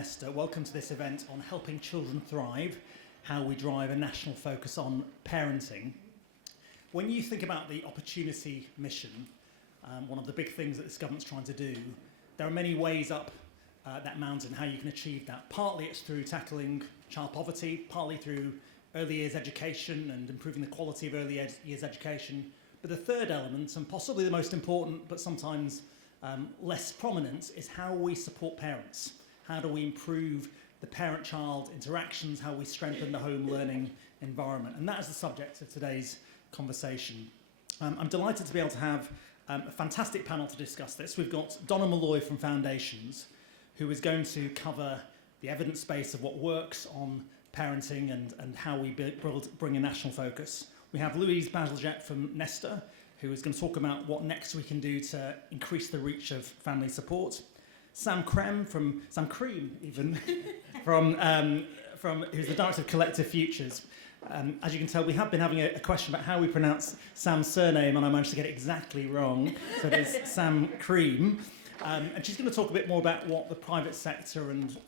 Nesta. Welcome to this event on helping children thrive, how we drive a national focus on parenting. When you think about the opportunity mission, one of the big things that this government's trying to do, there are many ways up that mountain, how you can achieve that. Partly it's through tackling child poverty, partly through early years education and improving the quality of early years education. But the third element, and possibly the most important, but sometimes less prominent, is how we support parents. How do we improve the parent-child interactions, how we strengthen the home learning environment? And that is the subject of today's conversation. I'm delighted to be able to have a fantastic panel to discuss this. We've got Donna Malloy from Foundations, who is going to cover the evidence base of what works on parenting and how we bring a national focus. We have Louise Bazalgette from Nesta, who is going to talk about what next we can do to increase the reach of family support. Sam Cream, who's the director of Collective Futures. As you can tell, we have been having a question about how we pronounce Sam's surname, and I managed to get it exactly wrong. So it is Sam Cream. And she's going to talk a bit more about what the private sector and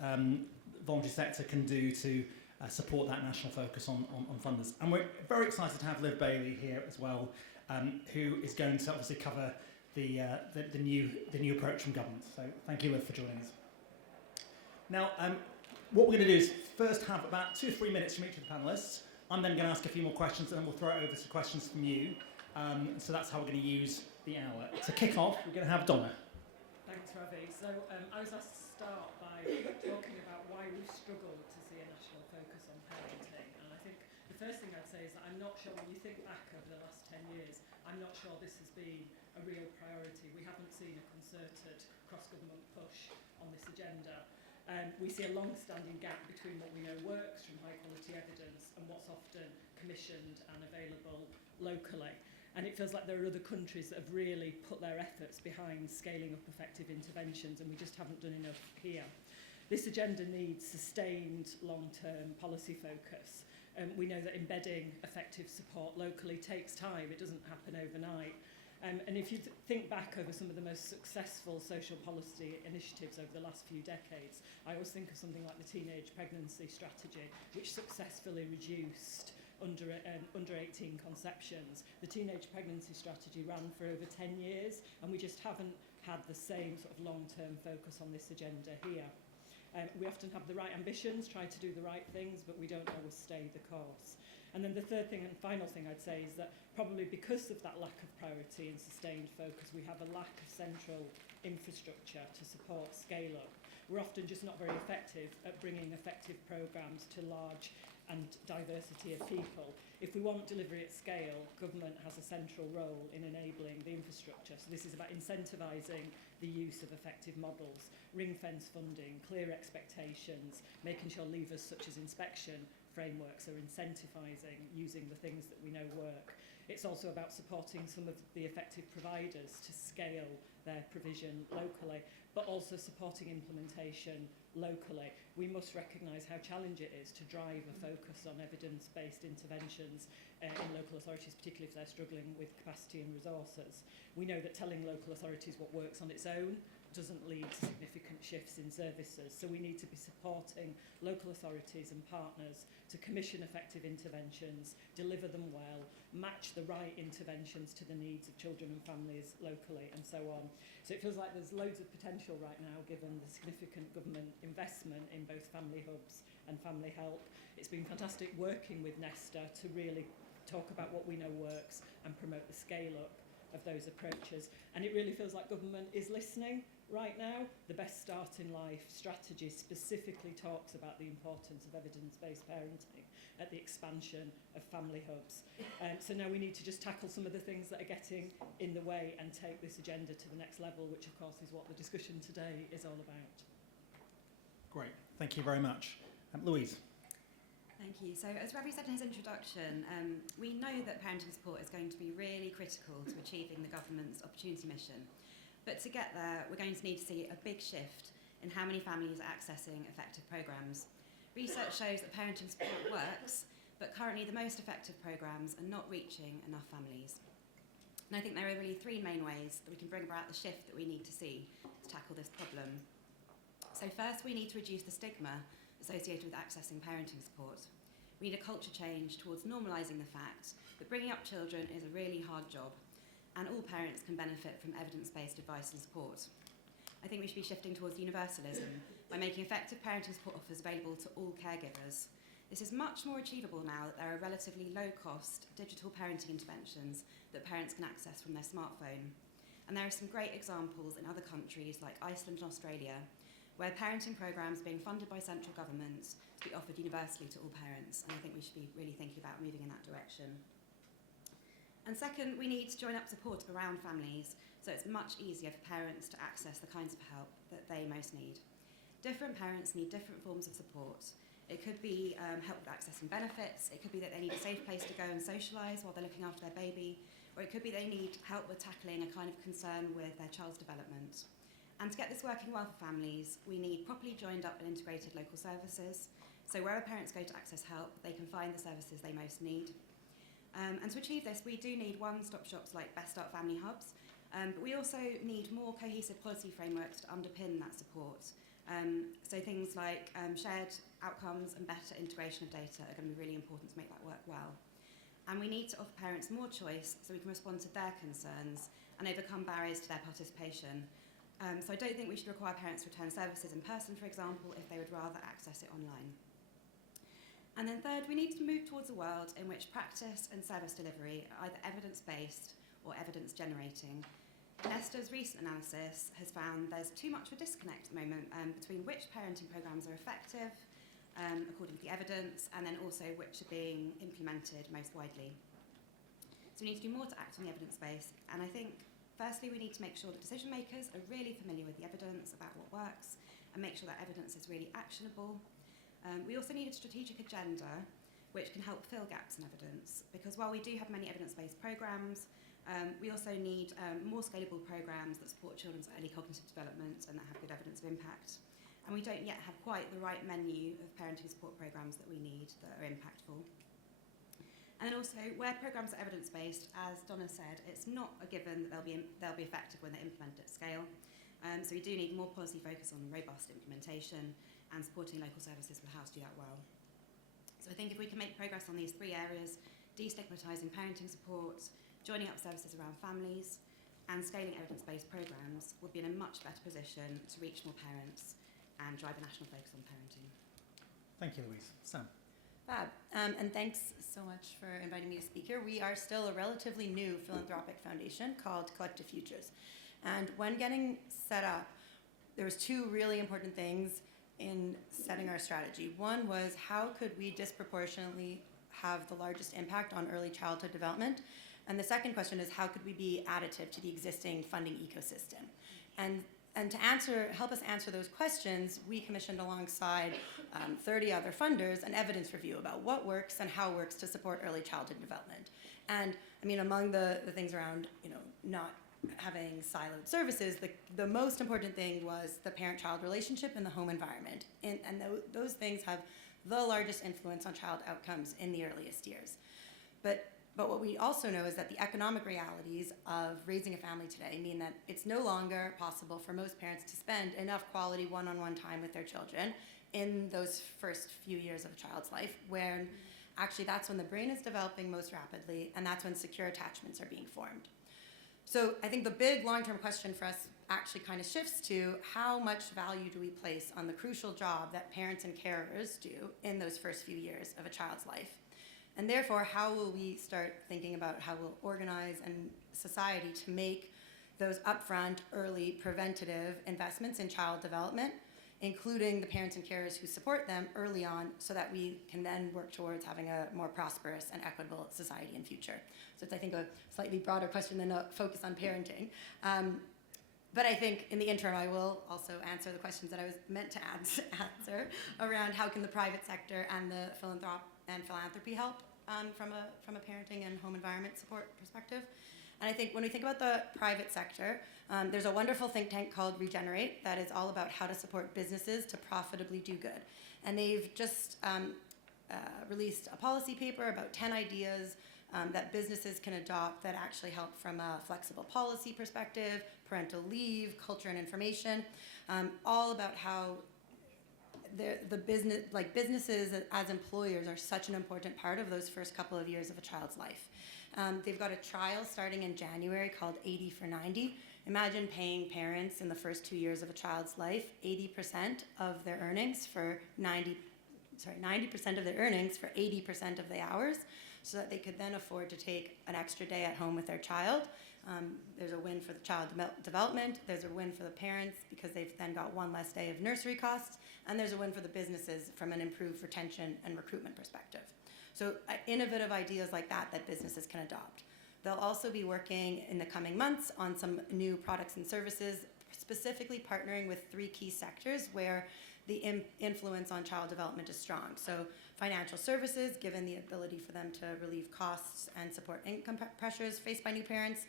voluntary sector can do to support that national focus on funders. And we're very excited to have Liv Bailey here as well, who is going to obviously cover the new approach from government. So thank you, Liv, for joining us. Now, what we're going to do is first have about 2 or 3 minutes from each of the panellists. I'm then going to ask a few more questions, and then we'll throw it over to questions from you. So that's how we're going to use the hour. To kick off, we're going to have Donna. Thanks, Ravi. So I was asked to start by talking about why we've struggled to see a national focus on parenting. And I think the first thing I'd say is that I'm not sure, when you think back over the last 10 years, I'm not sure this has been a real priority. We haven't seen a concerted cross-government push on this agenda. We see a long-standing gap between what we know works from high-quality evidence and what's often commissioned and available locally. And it feels like there are other countries that have really put their efforts behind scaling up effective interventions, and we just haven't done enough here. This agenda needs sustained long-term policy focus. We know that embedding effective support locally takes time. It doesn't happen overnight. And if you think back over some of the most successful social policy initiatives over the last few decades, I always think of something like the teenage pregnancy strategy, which successfully reduced under 18 conceptions. The teenage pregnancy strategy ran for over 10 years, and we just haven't had the same sort of long-term focus on this agenda here. We often have the right ambitions, try to do the right things, but we don't always stay the course. And then the third thing and final thing I'd say is that probably because of that lack of priority and sustained focus, we have a lack of central infrastructure to support scale up. We're often just not very effective at bringing effective programmes to large and diversity of people. If we want delivery at scale, government has a central role in enabling the infrastructure. So this is about incentivising the use of effective models, ring-fence funding, clear expectations, making sure levers such as inspection frameworks are incentivising using the things that we know work. It's also about supporting some of the effective providers to scale their provision locally, but also supporting implementation locally. We must recognise how challenging it is to drive a focus on evidence-based interventions in local authorities, particularly if they're struggling with capacity and resources. We know that telling local authorities what works on its own doesn't lead to significant shifts in services. So we need to be supporting local authorities and partners to commission effective interventions, deliver them well, match the right interventions to the needs of children and families locally, and so on. So it feels like there's loads of potential right now, given the significant government investment in both family hubs and family help. It's been fantastic working with Nesta to really talk about what we know works and promote the scale up of those approaches. And it really feels like government is listening right now. The Best Start in Life strategy specifically talks about the importance of evidence-based parenting at the expansion of family hubs. So now we need to just tackle some of the things that are getting in the way and take this agenda to the next level, which of course is what the discussion today is all about. Great, thank you very much. Louise. Thank you. So as Ravi said in his introduction, we know that parenting support is going to be really critical to achieving the government's opportunity mission. But to get there, we're going to need to see a big shift in how many families are accessing effective programmes. Research shows that parenting support works, but currently the most effective programmes are not reaching enough families. And I think there are really 3 main ways that we can bring about the shift that we need to see to tackle this problem. So So first, we need to reduce the stigma associated with accessing parenting support. We need a culture change towards normalising the fact that bringing up children is a really hard job, and all parents can benefit from evidence-based advice and support. I think we should be shifting towards universalism by making effective parenting support offers available to all caregivers. This is much more achievable now that there are relatively low-cost digital parenting interventions that parents can access from their smartphone. And there are some great examples in other countries like Iceland and Australia, where parenting programmes are being funded by central governments to be offered universally to all parents, and I think we should be really thinking about moving in that direction. And second, we need to join up support around families so it's much easier for parents to access the kinds of help that they most need. Different parents need different forms of support. It could be help with accessing benefits, it could be that they need a safe place to go and socialise while they're looking after their baby, or it could be they need help with tackling a kind of concern with their child's development. And to get this working well for families, we need properly joined up and integrated local services. So wherever parents go to access help, they can find the services they most need. And to achieve this, we do need one-stop shops like Best Start Family Hubs, but we also need more cohesive policy frameworks to underpin that support. So things like shared outcomes and better integration of data are going to be really important to make that work well. And we need to offer parents more choice so we can respond to their concerns and overcome barriers to their participation. So I don't think we should require parents to return services in person, for example, if they would rather access it online. And then third, we need to move towards a world in which practice and service delivery are either evidence-based or evidence-generating. Nesta's recent analysis has found there's too much of a disconnect at the moment between which parenting programmes are effective, according to the evidence, and then also which are being implemented most widely. So we need to do more to act on the evidence base, and I think firstly, we need to make sure that decision makers are really familiar with the evidence about what works and make sure that evidence is really actionable. We also need a strategic agenda which can help fill gaps in evidence, because while we do have many evidence-based programmes, we also need more scalable programmes that support children's early cognitive development and that have good evidence of impact. And we don't yet have quite the right menu of parenting support programmes that we need that are impactful. And then also, where programmes are evidence-based, as Donna said, it's not a given that they'll be effective when they're implemented at scale. So we do need more policy focus on robust implementation and supporting local services with how to do that well. So I think if we can make progress on these three areas, destigmatising parenting support, joining up services around families, and scaling evidence-based programmes, we'll be in a much better position to reach more parents and drive a national focus on parenting. Thank you, Louise. Sam. Fab. And thanks so much for inviting me to speak here. We are still a relatively new philanthropic foundation called Collective Futures. And when getting set up, there was two really important things in setting our strategy. One was, how could we disproportionately have the largest impact on early childhood development? And the second question is, how could we be additive to the existing funding ecosystem? And to help us answer those questions, we commissioned alongside 30 other funders an evidence review about what works and how it works to support early childhood development. And I mean, among the things around, not having siloed services, the most important thing was the parent-child relationship and the home environment. And those things have the largest influence on child outcomes in the earliest years. But what we also know is that the economic realities of raising a family today mean that it's no longer possible for most parents to spend enough quality one-on-one time with their children in those first few years of a child's life, where actually that's when the brain is developing most rapidly, and that's when secure attachments are being formed. So I think the big long-term question for us actually kind of shifts to, how much value do we place on the crucial job that parents and carers do in those first few years of a child's life? And therefore, how will we start thinking about how we'll organize and society to make those upfront, early, preventative investments in child development, including the parents and carers who support them early on, so that we can then work towards having a more prosperous and equitable society in future. So it's, I think, a slightly broader question than a focus on parenting. But I think in the interim, I will also answer the questions that I was meant to answer around how can the private sector and the philanthropy help from a parenting and home environment support perspective. And I think when we think about the private sector, there's a wonderful think tank called Regenerate that is all about how to support businesses to profitably do good. And they've just released a policy paper about 10 ideas that businesses can adopt that actually help from a flexible policy perspective, parental leave, culture and information, all about how the business, like businesses as employers, are such an important part of those first couple of years of a child's life. They've got a trial starting in January called 80 for 90. Imagine paying parents in the first 2 years of a child's life 80% of their earnings for 90% of their earnings for 80% of the hours, so that they could then afford to take an extra day at home with their child. There's a win for the child development, there's a win for the parents because they've then got one less day of nursery costs, and there's a win for the businesses from an improved retention and recruitment perspective. So innovative ideas like that businesses can adopt. They'll also be working in the coming months on some new products and services, specifically partnering with 3 key sectors where the influence on child development is strong. So financial services, given the ability for them to relieve costs and support income pressures faced by new parents,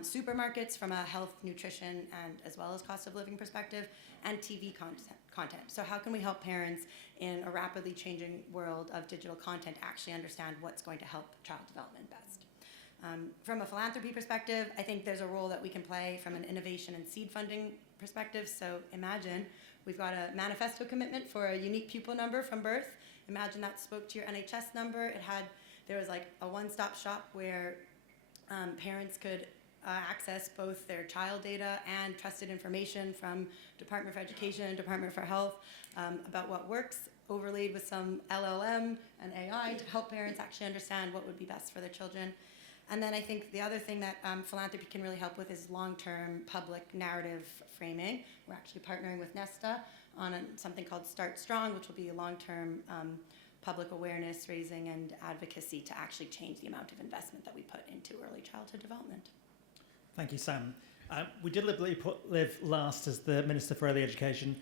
supermarkets from a health, nutrition, and as well as cost of living perspective, and TV content. So how can we help parents in a rapidly changing world of digital content actually understand what's going to help child development best? From a philanthropy perspective, I think there's a role that we can play from an innovation and seed funding perspective. So imagine we've got a manifesto commitment for a unique pupil number from birth. Imagine that spoke to your NHS number. There was like a one-stop shop where parents could access both their child data and trusted information from Department for Education and Department for Health about what works, overlaid with some LLM and AI to help parents actually understand what would be best for their children. And then I think the other thing that philanthropy can really help with is long-term public narrative framing. We're actually partnering with Nesta on something called Start Strong, which will be a long-term public awareness raising and advocacy to actually change the amount of investment that we put into early childhood development. Thank you, Sam. We deliberately put Liv last as the Minister for Early Education,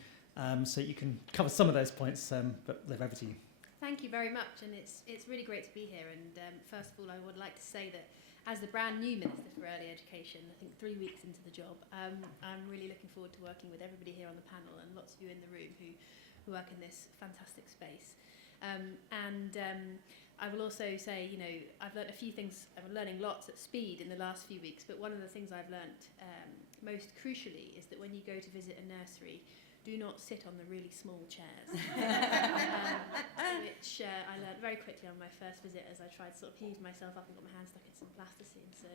so you can cover some of those points, but Liv, over to you. Thank you very much, and it's really great to be here. And first of all, I would like to say that as the brand new Minister for Early Education, I think 3 weeks into the job, I'm really looking forward to working with everybody here on the panel and lots of you in the room who work in this fantastic space. I will also say, I've learned a few things. I'm learning lots at speed in the last few weeks, but one of the things I've learned most crucially is that when you go to visit a nursery, do not sit on the really small chairs, which I learned very quickly on my first visit as I tried to sort of heave myself up and got my hand stuck in some plasticine. So,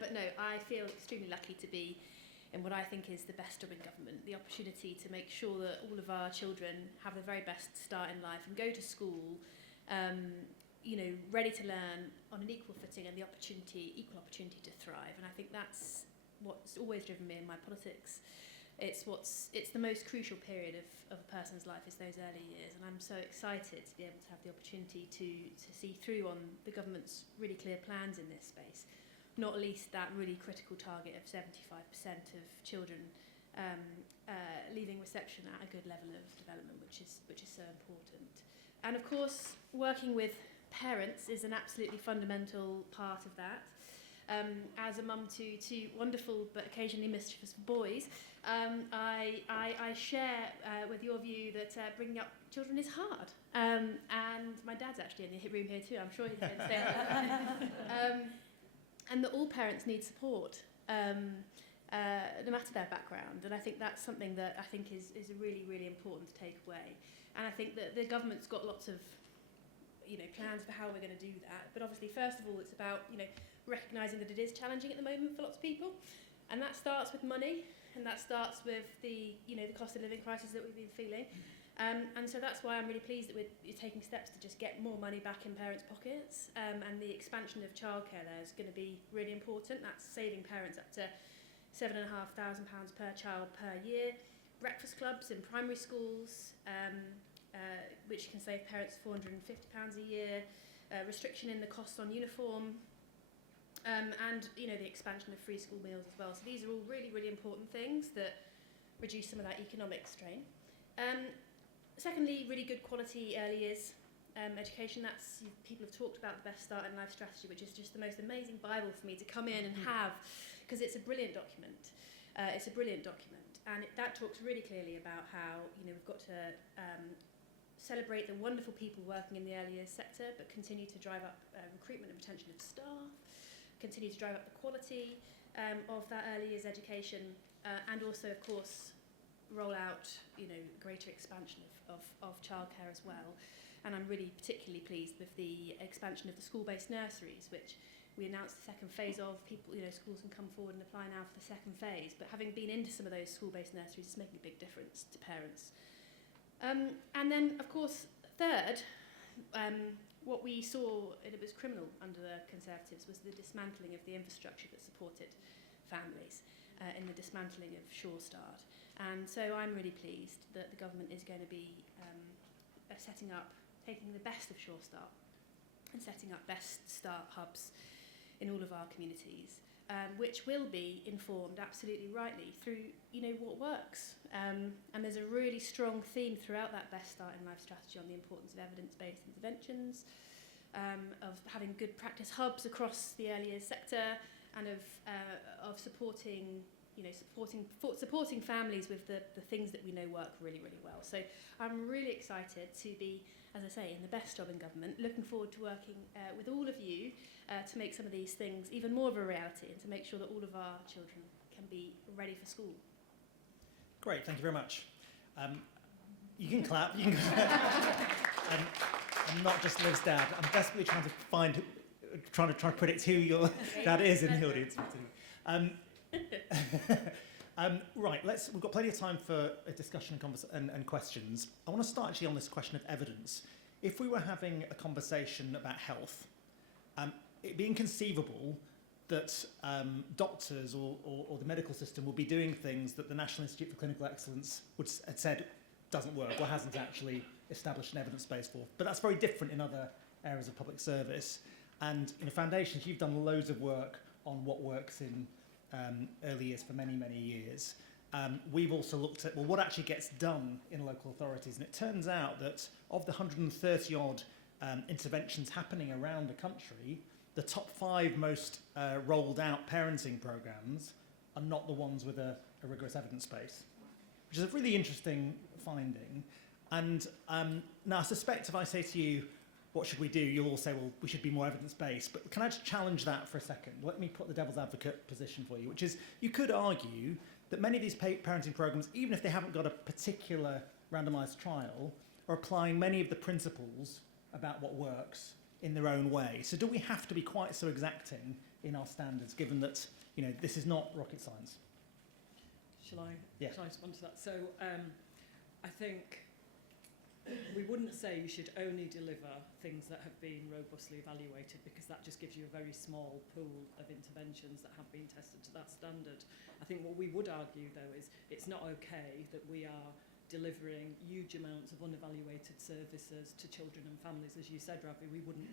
but no, I feel extremely lucky to be in what I think is the best job in government, the opportunity to make sure that all of our children have the very best start in life and go to school, ready to learn on an equal footing and the equal opportunity to thrive. And I think that's what's always driven me in my politics. It's the most crucial period of a person's life is those early years, and I'm so excited to be able to have the opportunity to see through on the government's really clear plans in this space, not least that really critical target of 75% of children leaving reception at a good level of development, which is so important. And of course, working with parents is an absolutely fundamental part of that. As a mum to 2 wonderful but occasionally mischievous boys, I share with your view that bringing up children is hard. And my dad's actually in the room here too, I'm sure he's going to say that. And that all parents need support, no matter their background. And I think that's something that I think is really, really important to take away. And I think that the government's got lots of plans for how we're going to do that. But obviously, first of all, it's about recognising that it is challenging at the moment for lots of people, and that starts with money, and that starts with the cost of living crisis that we've been feeling, and so that's why I'm really pleased that we're taking steps to just get more money back in parents' pockets, and the expansion of childcare there is going to be really important. That's saving parents up to £7,500 per child per year. Breakfast clubs in primary schools, which can save parents £450 a year. Restriction in the cost on uniform. And the expansion of free school meals as well. So these are all really, really important things that reduce some of that economic strain. Secondly, really good quality early years education. People have talked about the Best Start in Life strategy, which is just the most amazing Bible for me to come in and have, because it's a brilliant document. And that talks really clearly about how we've got to celebrate the wonderful people working in the early years sector, but continue to drive up recruitment and retention of staff. Continue to drive up the quality of that early years education, and also, of course, roll out, greater expansion of childcare as well. And I'm really particularly pleased with the expansion of the school-based nurseries, which we announced the second phase of. People, schools can come forward and apply now for the second phase. But having been into some of those school-based nurseries, it's making a big difference to parents. And then, of course, third, what we saw, and it was criminal under the Conservatives, was the dismantling of the infrastructure that supported families in the dismantling of Sure Start. And so I'm really pleased that the government is going to be taking the best of Sure Start and setting up Best Start hubs in all of our communities, which will be informed absolutely rightly through, what works. And there's a really strong theme throughout that Best Start in Life strategy on the importance of evidence-based interventions, of having good practice hubs across the early years sector, and of supporting families with the things that we know work really, really well. So I'm really excited to be, as I say, in the best job in government, looking forward to working with all of you to make some of these things even more of a reality and to make sure that all of our children can be ready for school. Great, thank you very much. You can clap. I'm not just Liv's dad. I'm desperately trying to predict who your dad is in the audience. Right, we've got plenty of time for a discussion and questions. I want to start actually on this question of evidence. If we were having a conversation about health, it'd be inconceivable that doctors or the medical system will be doing things that the National Institute for Clinical Excellence had said doesn't work or hasn't actually established an evidence base for. But that's very different in other areas of public service. And in foundations, you've done loads of work on what works in early years for many, many years. We've also looked at, what actually gets done in local authorities. And it turns out that of the 130 odd interventions happening around the country, the top 5 most rolled out parenting programmes are not the ones with a rigorous evidence base, which is a really interesting finding. And now I suspect if I say to you, what should we do? You'll all say, well, we should be more evidence-based. But can I just challenge that for a second? Let me put the devil's advocate position for you, which is you could argue that many of these parenting programs, even if they haven't got a particular randomised trial, are applying many of the principles about what works in their own way. So do we have to be quite so exacting in our standards, given that this is not rocket science? Shall I respond to that? So I think we wouldn't say you should only deliver things that have been robustly evaluated, because that just gives you a very small pool of interventions that have been tested to that standard. I think what we would argue, though, is it's not okay that we are delivering huge amounts of unevaluated services to children and families. As you said, Ravi, we wouldn't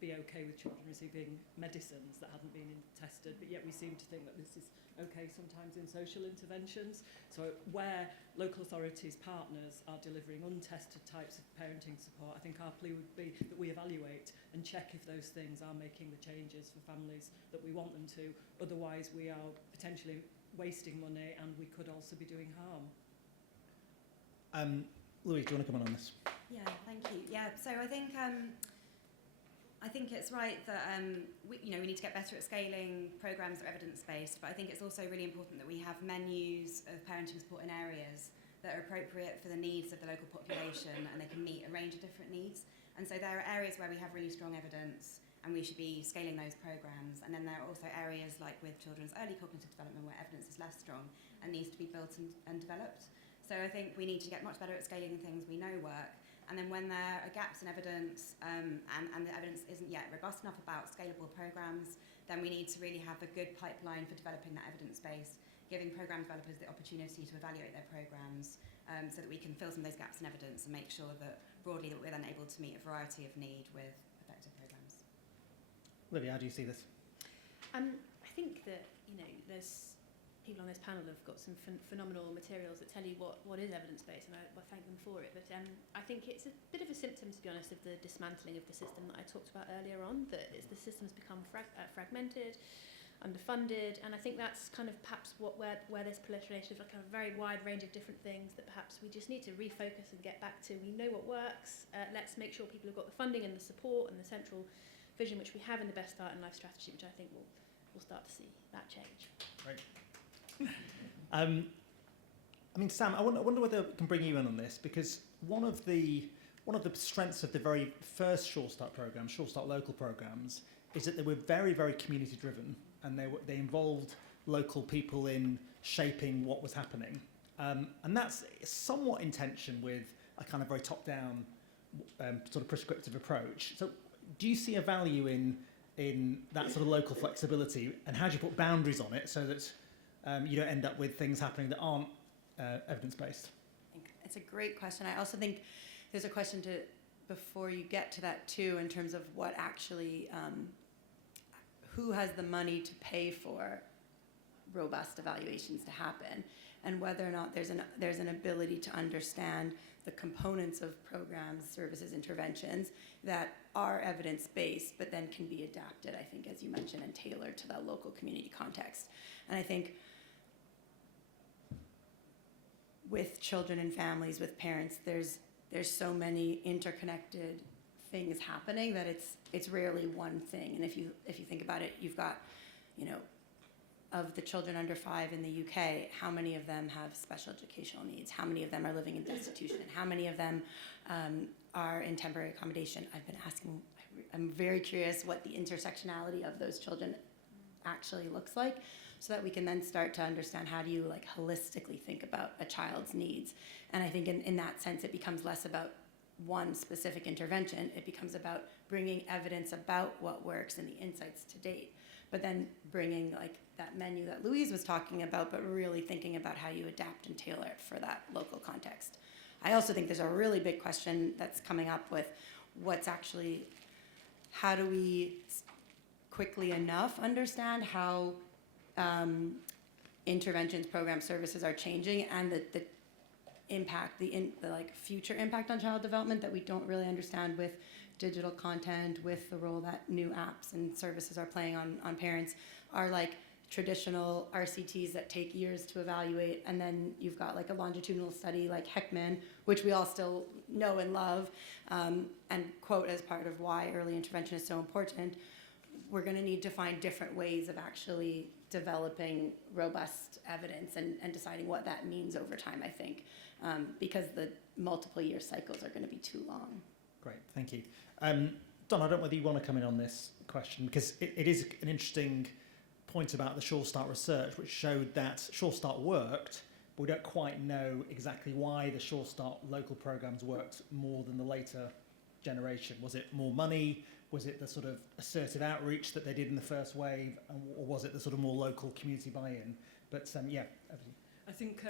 be okay with children receiving medicines that hadn't been tested, but yet we seem to think that this is okay sometimes in social interventions. So where local authorities, partners are delivering untested types of parenting support, I think our plea would be that we evaluate and check if those things are making the changes for families that we want them to. Otherwise, we are potentially wasting money, and we could also be doing harm. Louise, do you want to come on this? Yeah, thank you. Yeah, so I think it's right that we need to get better at scaling programs that are evidence-based, but I think it's also really important that we have menus of parenting support in areas that are appropriate for the needs of the local population, and they can meet a range of different needs. And so there are areas where we have really strong evidence, and we should be scaling those programs. And then there are also areas like with children's early cognitive development where evidence is less strong and needs to be built and developed. So I think we need to get much better at scaling the things we know work. And then when there are gaps in evidence and the evidence isn't yet robust enough about scalable programs, then we need to really have a good pipeline for developing that evidence base, giving program developers the opportunity to evaluate their programs so that we can fill some of those gaps in evidence and make sure that broadly that we're then able to meet a variety of need with effective programs. Olivia, how do you see this? I think that, there's people on this panel have got some phenomenal materials that tell you what is evidence-based, and I thank them for it. But I think it's a bit of a symptom, to be honest, of the dismantling of the system that I talked about earlier on, that the system's become fragmented, underfunded, and I think that's kind of perhaps where this proliferation of a kind of very wide range of different things that perhaps we just need to refocus and get back to. We know what works. Let's make sure people have got the funding and the support and the central vision which we have in the Best Start in Life strategy, which I think we'll start to see that change. Right. I mean, Sam, I wonder whether I can bring you in on this, because one of the strengths of the very first Sure Start programmes, Sure Start local programmes, is that they were very, very community driven, and they involved local people in shaping what was happening. And that's somewhat in tension with a kind of very top-down sort of prescriptive approach. So do you see a value in that sort of local flexibility, and how do you put boundaries on it so that you don't end up with things happening that aren't evidence-based? I think it's a great question. I also think there's a question before you get to that too, in terms of what actually, who has the money to pay for robust evaluations to happen, and whether or not there's an ability to understand the components of programs, services, interventions that are evidence-based, but then can be adapted, I think, as you mentioned, and tailored to that local community context. And I think with children and families, with parents, there's so many interconnected things happening that it's rarely one thing. And if you think about it, you've got, of the children under 5 in the UK, how many of them have special educational needs? How many of them are living in destitution? How many of them are in temporary accommodation? I've been asking, I'm very curious what the intersectionality of those children actually looks like, so that we can then start to understand how do you holistically think about a child's needs. And I think in that sense, it becomes less about one specific intervention. It becomes about bringing evidence about what works and the insights to date, but then bringing that menu that Louise was talking about, but really thinking about how you adapt and tailor it for that local context. I also think there's a really big question that's coming up with how do we quickly enough understand how interventions, programs, services are changing, and the impact, the future impact on child development that we don't really understand with digital content, with the role that new apps and services are playing on parents, are traditional RCTs that take years to evaluate, and then you've got a longitudinal study like Heckman, which we all still know and love, and quote as part of why early intervention is so important. We're going to need to find different ways of actually developing robust evidence and deciding what that means over time, I think, because the multiple year cycles are going to be too long. Great, thank you. Don, I don't know whether you want to come in on this question, because it is an interesting point about the Sure Start research, which showed that Sure Start worked, but we don't quite know exactly why the Sure Start local programs worked more than the later generation. Was it more money? Was it the sort of assertive outreach that they did in the first wave? Or was it the sort of more local community buy-in? But yeah. I think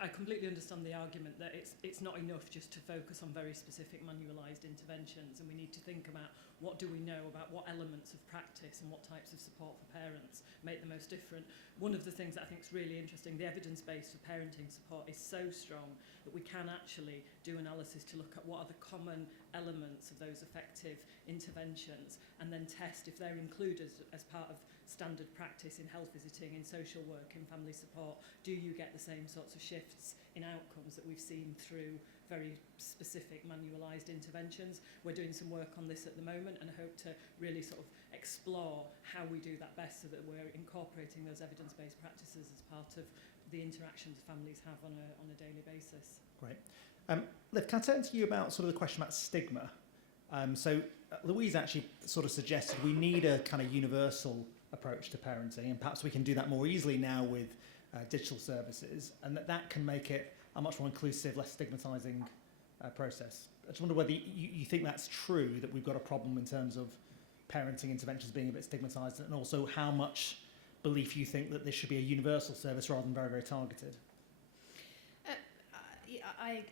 I completely understand the argument that it's not enough just to focus on very specific manualised interventions, and we need to think about what do we know about what elements of practice and what types of support for parents make the most different. One of the things that I think is really interesting, the evidence base for parenting support is so strong that we can actually do analysis to look at what are the common elements of those effective interventions, and then test if they're included as part of standard practice in health visiting, in social work, in family support. Do you get the same sorts of shifts in outcomes that we've seen through very specific manualised interventions? We're doing some work on this at the moment, and I hope to really sort of explore how we do that best, so that we're incorporating those evidence-based practices as part of the interactions families have on a daily basis. Great. Liv, can I turn to you about sort of the question about stigma? So Louise actually sort of suggested we need a kind of universal approach to parenting, and perhaps we can do that more easily now with digital services, and that can make it a much more inclusive, less stigmatising process. I just wonder whether you think that's true, that we've got a problem in terms of parenting interventions being a bit stigmatised, and also how much belief you think that this should be a universal service rather than very, very targeted. I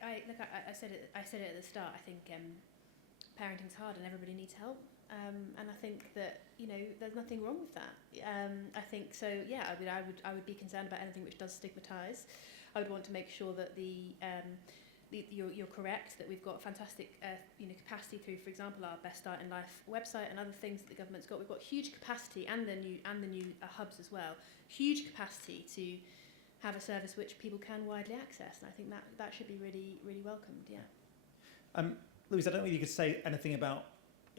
said it at the start. I think parenting's hard and everybody needs help. And I think that there's nothing wrong with that. I think so. Yeah, I would be concerned about anything which does stigmatise. I would want to make sure that you're correct, that we've got fantastic capacity through, for example, our Best Start in Life website and other things that the government's got. We've got huge capacity, and the new hubs as well. Huge capacity to have a service which people can widely access, and I think that should be really, really welcomed. Yeah. Louise, I don't know if you could say anything about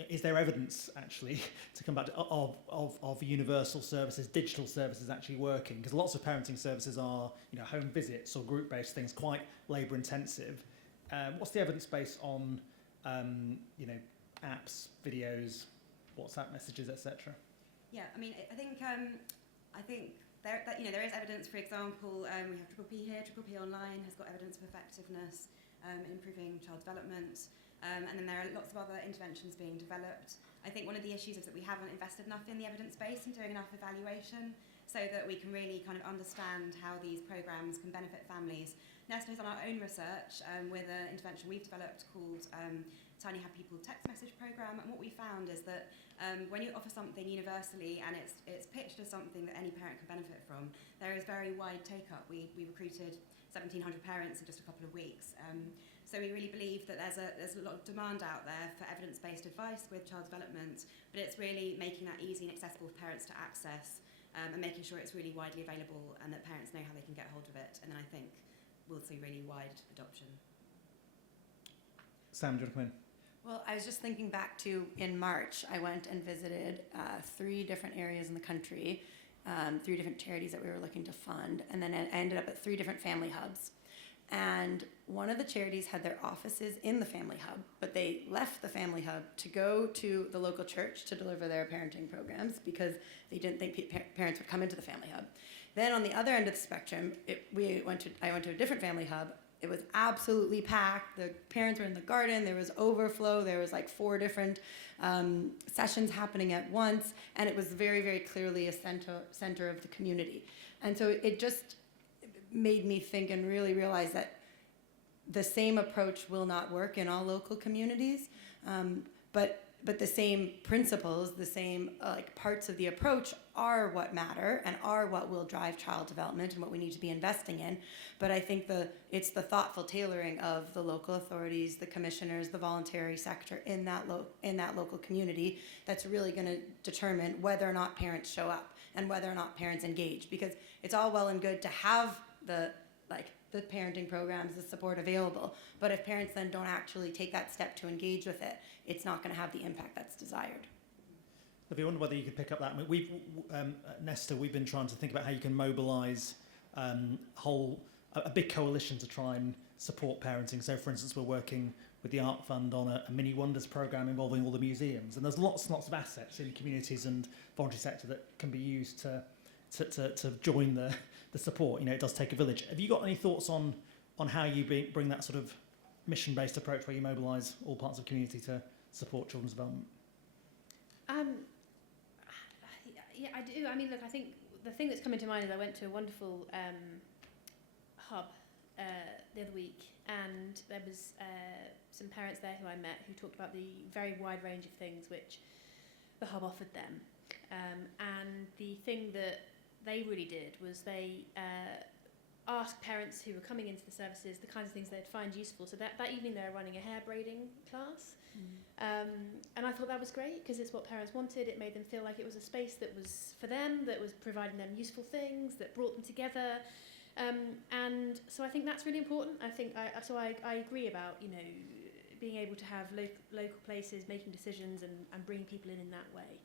is there evidence actually to come back to, of universal services, digital services actually working? Because lots of parenting services are, home visits or group-based things, quite labour intensive. What's the evidence base on, apps, videos, WhatsApp messages, etc.? Yeah, I mean, I think there is evidence. For example, we have Triple P here. Triple P Online has got evidence of effectiveness in improving child development. And then there are lots of other interventions being developed. I think one of the issues is that we haven't invested enough in the evidence base and doing enough evaluation so that we can really kind of understand how these programs can benefit families. Nesta has done our own research with an intervention we've developed called Tiny Happy People text message program. And what we found is that when you offer something universally and it's pitched as something that any parent can benefit from, there is very wide take-up. We recruited 1,700 parents in just a couple of weeks. So we really believe that there's a lot of demand out there for evidence-based advice with child development, but it's really making that easy and accessible for parents to access and making sure it's really widely available and that parents know how they can get hold of it. And then I think we'll see really wide adoption. Sam, do you want to come in? Well, I was just thinking back to in March, I went and visited 3 different areas in the country, 3 different charities that we were looking to fund, and then I ended up at 3 different family hubs. And one of the charities had their offices in the family hub, but they left the family hub to go to the local church to deliver their parenting programs because they didn't think parents would come into the family hub. Then on the other end of the spectrum, I went to a different family hub. It was absolutely packed. The parents were in the garden. There was overflow. There was like 4 different sessions happening at once, and it was very, very clearly a center of the community. And so it just made me think and really realize that the same approach will not work in all local communities, but the same principles, the same parts of the approach are what matter and are what will drive child development and what we need to be investing in. But I think it's the thoughtful tailoring of the local authorities, the commissioners, the voluntary sector in that local community that's really going to determine whether or not parents show up and whether or not parents engage. Because it's all well and good to have the parenting programs, the support available, but if parents then don't actually take that step to engage with it, it's not going to have the impact that's desired. If you wonder whether you could pick up that, I mean, at Nesta, we've been trying to think about how you can mobilise a big coalition to try and support parenting. So, for instance, we're working with the Art Fund on a Mini Wonders programme involving all the museums, and there's lots and lots of assets in communities and voluntary sector that can be used to join the support. It does take a village. Have you got any thoughts on how you bring that sort of mission-based approach where you mobilise all parts of the community to support children's development? Yeah, I do. I mean, look, I think the thing that's coming to mind is I went to a wonderful hub the other week, and there was some parents there who I met who talked about the very wide range of things which the hub offered them. And the thing that they really did was they asked parents who were coming into the services the kinds of things they'd find useful. So that evening they were running a hair braiding class. And I thought that was great because it's what parents wanted. It made them feel like it was a space that was for them, that was providing them useful things, that brought them together. And so I think that's really important. I agree about, being able to have local places making decisions and bringing people in that way.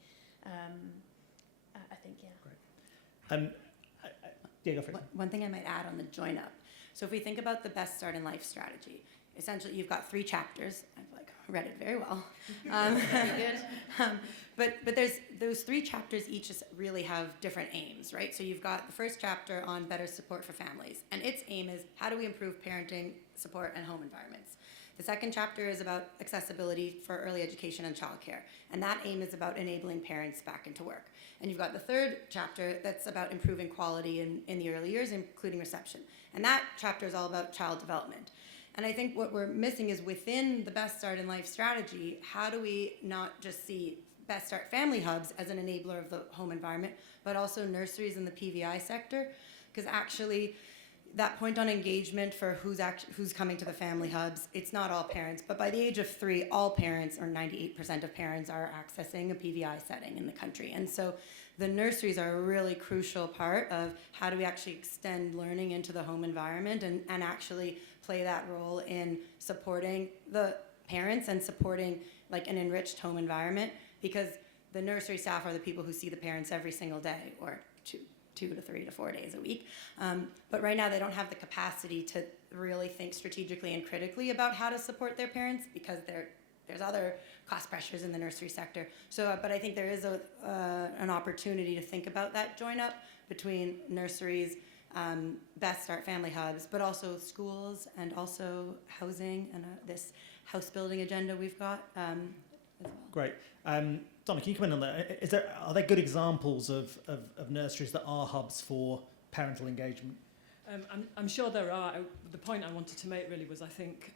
I think, yeah. Great. Yeah, go for it. One thing I might add on the join up. So if we think about the Best Start in Life strategy, essentially you've got 3 chapters. I've read it very well. Very good. But there's those 3 chapters each just really have different aims, right? So you've got the first chapter on better support for families, and its aim is how do we improve parenting, support, and home environments. The second chapter is about accessibility for early education and childcare, and that aim is about enabling parents back into work. And you've got the third chapter that's about improving quality in the early years, including reception. And that chapter is all about child development. And I think what we're missing is within the Best Start in Life strategy, how do we not just see Best Start family hubs as an enabler of the home environment, but also nurseries in the PVI sector? Because actually, that point on engagement for who's coming to the family hubs, it's not all parents, but by the age of 3, all parents, or 98% of parents, are accessing a PVI setting in the country. And so the nurseries are a really crucial part of how do we actually extend learning into the home environment and actually play that role in supporting the parents and supporting like an enriched home environment, because the nursery staff are the people who see the parents every single day, or 2 to 3 to 4 days a week. But right now they don't have the capacity to really think strategically and critically about how to support their parents, because there's other cost pressures in the nursery sector. So, but I think there is an opportunity to think about that join up between nurseries, Best Start family hubs, but also schools and also housing and this house building agenda we've got as well. Great. Donna, can you comment on that? Are there good examples of nurseries that are hubs for parental engagement? I'm sure there are. The point I wanted to make really was, I think,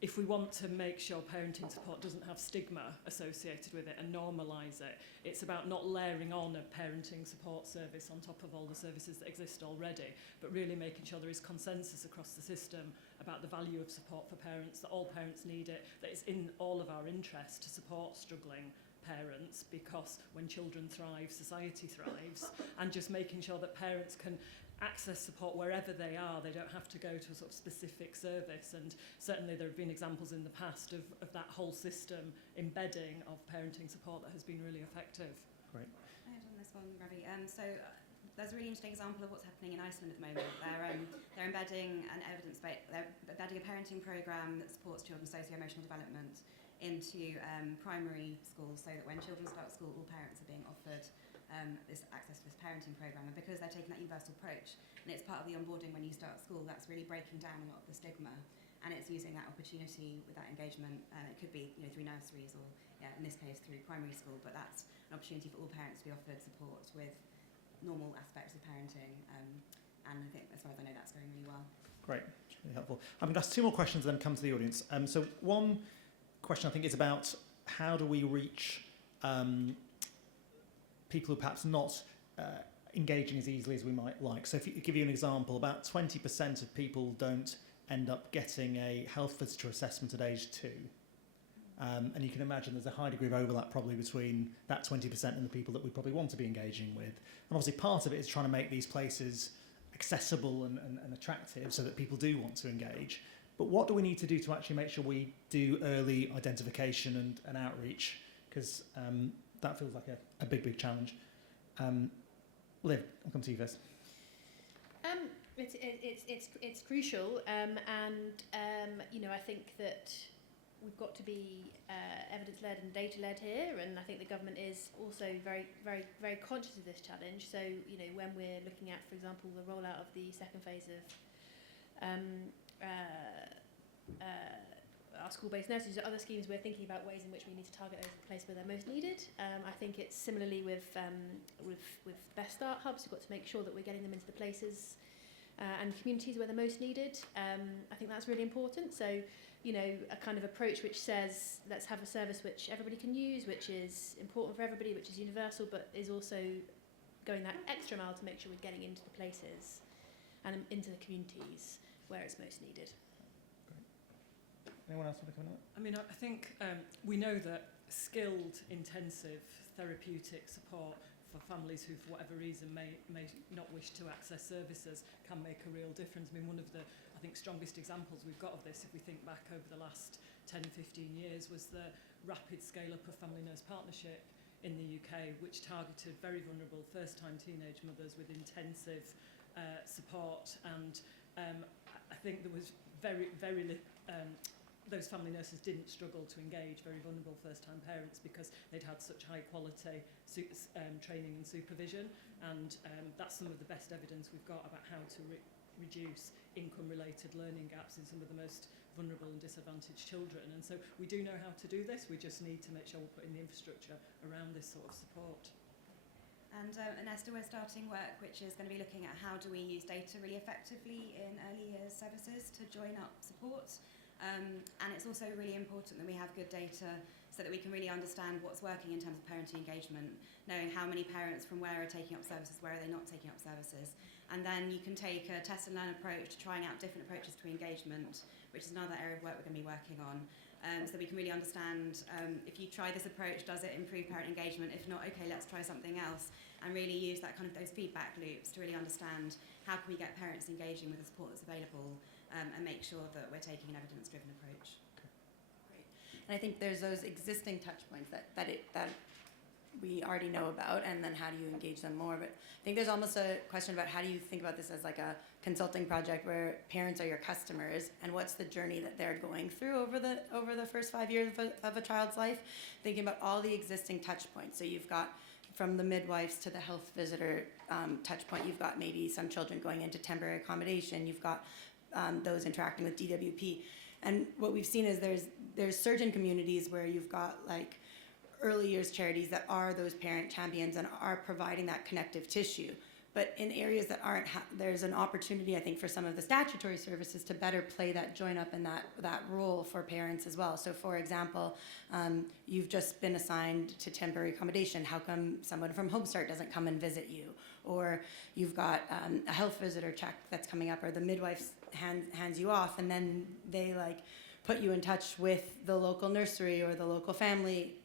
if we want to make sure parenting support doesn't have stigma associated with it and normalise it, it's about not layering on a parenting support service on top of all the services that exist already, but really making sure there is consensus across the system about the value of support for parents, that all parents need it, that it's in all of our interest to support struggling parents, because when children thrive, society thrives, and just making sure that parents can access support wherever they are. They don't have to go to a sort of specific service, and certainly there have been examples in the past of that whole system embedding of parenting support that has been really effective. Great. I had on this one, Ravi. There's a really interesting example of what's happening in Iceland at the moment. They're embedding they're embedding a parenting programme that supports children's socio-emotional development into primary schools, so that when children start school, all parents are being offered this access to this parenting programme. And because they're taking that universal approach, and it's part of the onboarding when you start school, that's really breaking down a lot of the stigma, and it's using that opportunity with that engagement. It could be through nurseries, or in this case through primary school, but that's an opportunity for all parents to be offered support with normal aspects of parenting, and I think, as far as I know, that's going really well. Great, that's really helpful. I'm going to ask 2 more questions and then come to the audience. So one question I think is about how do we reach people who perhaps not engaging as easily as we might like. So if you give you an example, about 20% of people don't end up getting a health visitor assessment at age 2. And you can imagine there's a high degree of overlap probably between that 20% and the people that we probably want to be engaging with. And obviously part of it is trying to make these places accessible and attractive so that people do want to engage. But what do we need to do to actually make sure we do early identification and outreach? Because that feels like a big challenge. Liv, I'll come to you first. It's crucial, and I think that we've got to be evidence-led and data-led here, and I think the government is also very conscious of this challenge. So when we're looking at, for example, the rollout of the second phase of our school-based nurseries or other schemes, we're thinking about ways in which we need to target those in the place where they're most needed. I think it's similarly with Best Start hubs. We've got to make sure that we're getting them into the places and communities where they're most needed. I think that's really important. So, a kind of approach which says, let's have a service which everybody can use, which is important for everybody, which is universal, but is also going that extra mile to make sure we're getting into the places and into the communities where it's most needed. Anyone else want to come in on that? I mean, I think we know that skilled, intensive, therapeutic support for families who, for whatever reason, may not wish to access services can make a real difference. I mean, one of the, I think, strongest examples we've got of this, if we think back over the last 10, 15 years, was the rapid scale-up of Family Nurse Partnership in the UK, which targeted very vulnerable first-time teenage mothers with intensive support. And I think there was those family nurses didn't struggle to engage very vulnerable first-time parents because they'd had such high-quality training and supervision, and that's some of the best evidence we've got about how to reduce income-related learning gaps in some of the most vulnerable and disadvantaged children. And so we do know how to do this, we just need to make sure we're putting the infrastructure around this sort of support. And Nesta, we're starting work which is going to be looking at how do we use data really effectively in early years services to join up support. And it's also really important that we have good data so that we can really understand what's working in terms of parenting engagement, knowing how many parents from where are taking up services, where are they not taking up services. And then you can take a test and learn approach to trying out different approaches to engagement, which is another area of work we're going to be working on. So we can really understand if you try this approach, does it improve parent engagement? If not, okay, let's try something else. And really use that kind of those feedback loops to really understand how can we get parents engaging with the support that's available, and make sure that we're taking an evidence-driven approach. Okay. Great. And I think there's those existing touch points that we already know about, and then how do you engage them more? But I think there's almost a question about how do you think about this as like a consulting project where parents are your customers, and what's the journey that they're going through over the first 5 years of a child's life, thinking about all the existing touch points. So you've got from the midwives to the health visitor touch point, you've got maybe some children going into temporary accommodation, you've got those interacting with DWP. And what we've seen is there's certain communities where you've got like early years charities that are those parent champions and are providing that connective tissue. But in areas that aren't, there's an opportunity, I think, for some of the statutory services to better play that join up and that role for parents as well. So, for example, you've just been assigned to temporary accommodation. How come someone from Home Start doesn't come and visit you? Or you've got a health visitor check that's coming up, or the midwife hands you off, and then they like put you in touch with the local nursery or the local family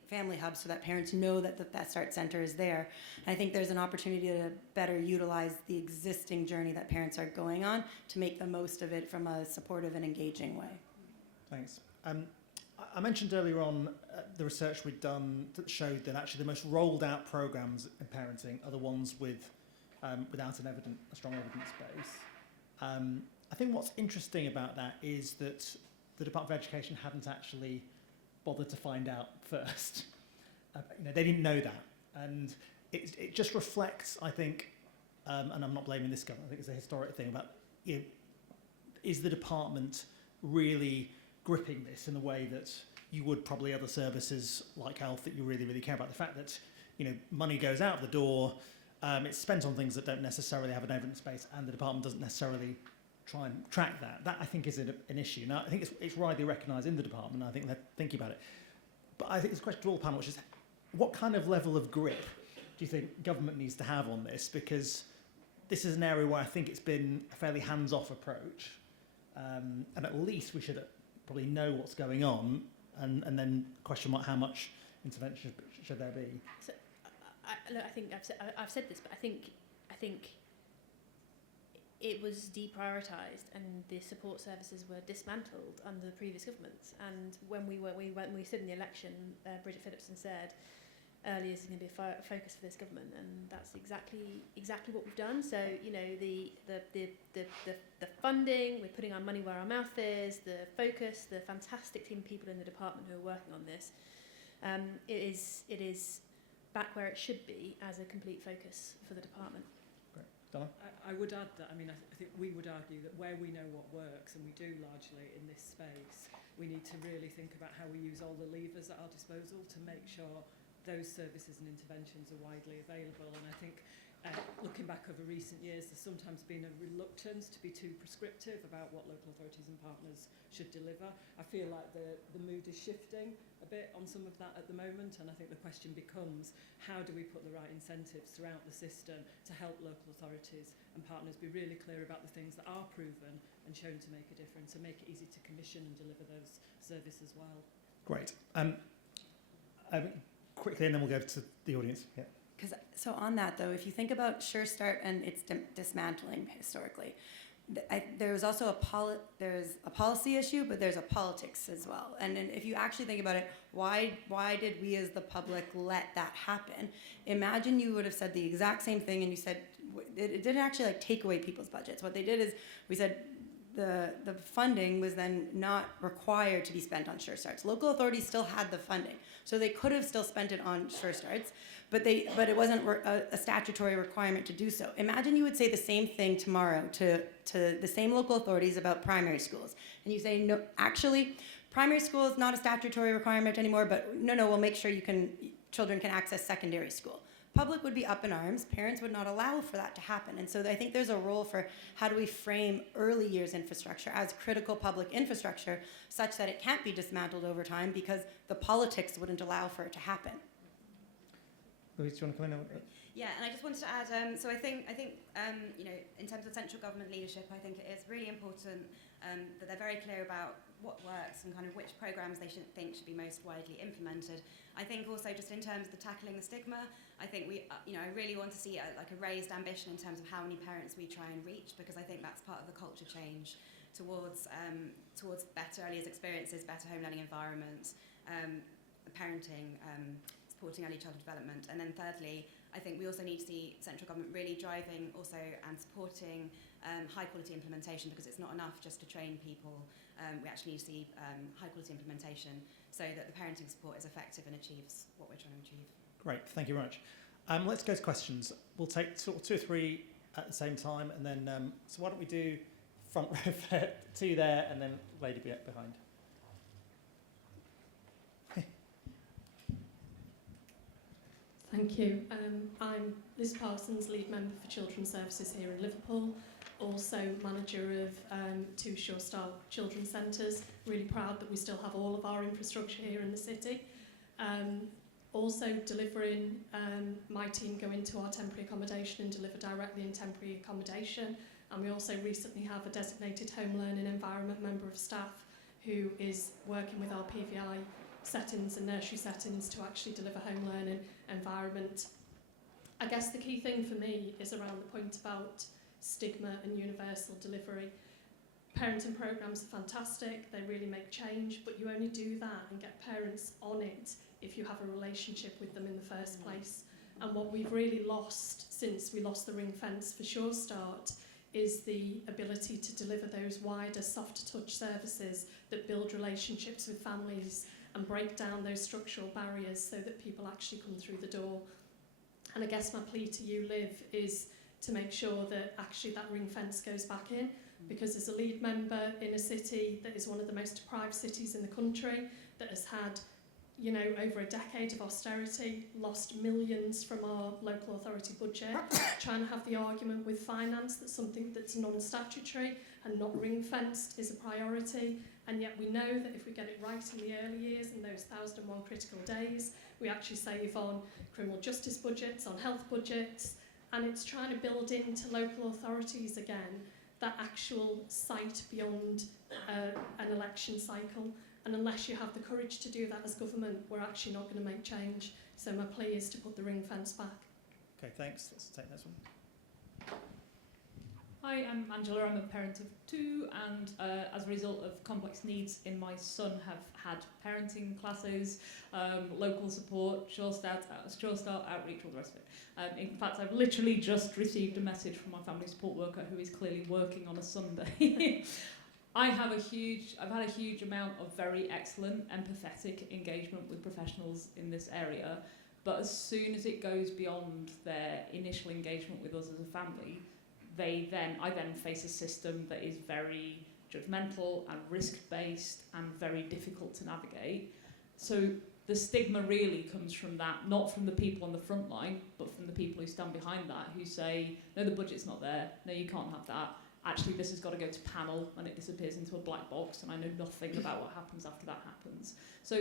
hub, so that parents know that that Start Center is there. And I think there's an opportunity to better utilize the existing journey that parents are going on to make the most of it from a supportive and engaging way. Thanks. I mentioned earlier on the research we'd done that showed that actually the most rolled out programs in parenting are the ones without a strong evidence base. I think what's interesting about that is that the Department of Education hadn't actually bothered to find out first. They didn't know that, and it just reflects, I think, and I'm not blaming this government, I think it's a historic thing about, is the department really gripping this in the way that you would probably other services like health that you really, really care about? The fact that money goes out the door, it's spent on things that don't necessarily have an evidence base, and the department doesn't necessarily try and track that. That, I think, is an issue. Now, I think it's widely recognised in the department, and I think they're thinking about it. But I think it's a question to all the panel, which is, what kind of level of grip do you think government needs to have on this? Because this is an area where I think it's been a fairly hands-off approach, and at least we should probably know what's going on, and then question mark how much intervention should there be. So, I think I've said this, but I think it was deprioritised, and the support services were dismantled under the previous governments. And when we stood in the election, Bridget Phillipson said, early years is going to be a focus for this government, and that's exactly what we've done. So the funding, we're putting our money where our mouth is, the focus, the fantastic team of people in the department who are working on this. It is back where it should be as a complete focus for the department. Great. Donna? I would add that, I think we would argue that where we know what works, and we do largely in this space, we need to really think about how we use all the levers at our disposal to make sure those services and interventions are widely available. And I think looking back over recent years, there's sometimes been a reluctance to be too prescriptive about what local authorities and partners should deliver. I feel like the mood is shifting a bit on some of that at the moment, and I think the question becomes, how do we put the right incentives throughout the system to help local authorities and partners be really clear about the things that are proven and shown to make a difference, and make it easy to commission and deliver those services well. Great. Quickly, and then we'll go to the audience. Yeah. So on that, though, if you think about Sure Start and its dismantling historically, there's also there's a policy issue, but there's a politics as well. And if you actually think about it, why did we as the public let that happen? Imagine you would have said the exact same thing, and you said it didn't actually take away people's budgets. What they did is we said the funding was then not required to be spent on Sure Starts. Local authorities still had the funding, so they could have still spent it on Sure Starts, but it wasn't a statutory requirement to do so. Imagine you would say the same thing tomorrow to the same local authorities about primary schools, and you say, no, actually, primary school is not a statutory requirement anymore, but no, we'll make sure children can access secondary school. Public would be up in arms. Parents would not allow for that to happen. And so I think there's a role for how do we frame early years infrastructure as critical public infrastructure such that it can't be dismantled over time because the politics wouldn't allow for it to happen. Louise, do you want to come in? Yeah, and I just wanted to add, so I think in terms of central government leadership, I think it is really important that they're very clear about what works and kind of which programs they think should be most widely implemented. I think also just in terms of the tackling the stigma, I think I really want to see a raised ambition in terms of how many parents we try and reach, because I think that's part of the culture change towards better early years experiences, better home learning environments, parenting, supporting early childhood development. And then thirdly, I think we also need to see central government really driving also and supporting high quality implementation, because it's not enough just to train people. We actually need to see high quality implementation so that the parenting support is effective and achieves what we're trying to achieve. Great, thank you very much. Let's go to questions. We'll take two or three at the same time, and then so why don't we do front row, two there, and then lady behind. Thank you. I'm Liz Parsons, lead member for Children's Services here in Liverpool, also manager of 2 Sure Start Children's Centres. Really proud that we still have all of our infrastructure here in the city. Also delivering, my team go into our temporary accommodation and deliver directly in temporary accommodation. And we also recently have a designated home learning environment member of staff who is working with our PVI settings and nursery settings to actually deliver home learning environment. I guess the key thing for me is around the point about stigma and universal delivery. Parenting programmes are fantastic, they really make change, but you only do that and get parents on it if you have a relationship with them in the first place. And what we've really lost since we lost the ring fence for Sure Start is the ability to deliver those wider, softer touch services that build relationships with families and break down those structural barriers so that people actually come through the door. And I guess my plea to you, Liv, is to make sure that actually that ring fence goes back in, because as a lead member in a city that is one of the most deprived cities in the country, that has had, you know, over a decade of austerity, lost millions from our local authority budget, trying to have the argument with finance that something that's non-statutory and not ring-fenced is a priority, and yet we know that if we get it right in the early years, in those 1,001 critical days, we actually save on criminal justice budgets, on health budgets, and it's trying to build into local authorities again that actual sight beyond an election cycle. And unless you have the courage to do that as government, we're actually not going to make change. So my plea is to put the ring fence back. Okay, thanks. Let's take this one. Hi, I'm Angela. I'm a parent of 2, and as a result of complex needs in my son, have had parenting classes, local support, Sure Start outreach, all the rest of it. In fact, I've literally just received a message from my family support worker who is clearly working on a Sunday. I've had a huge amount of very excellent, empathetic engagement with professionals in this area, but as soon as it goes beyond their initial engagement with us as a family, I then face a system that is very judgmental and risk-based and very difficult to navigate. So the stigma really comes from that, not from the people on the front line, but from the people who stand behind that, who say, no, the budget's not there, no, you can't have that. Actually, this has got to go to panel and it disappears into a black box, and I know nothing about what happens after that happens. So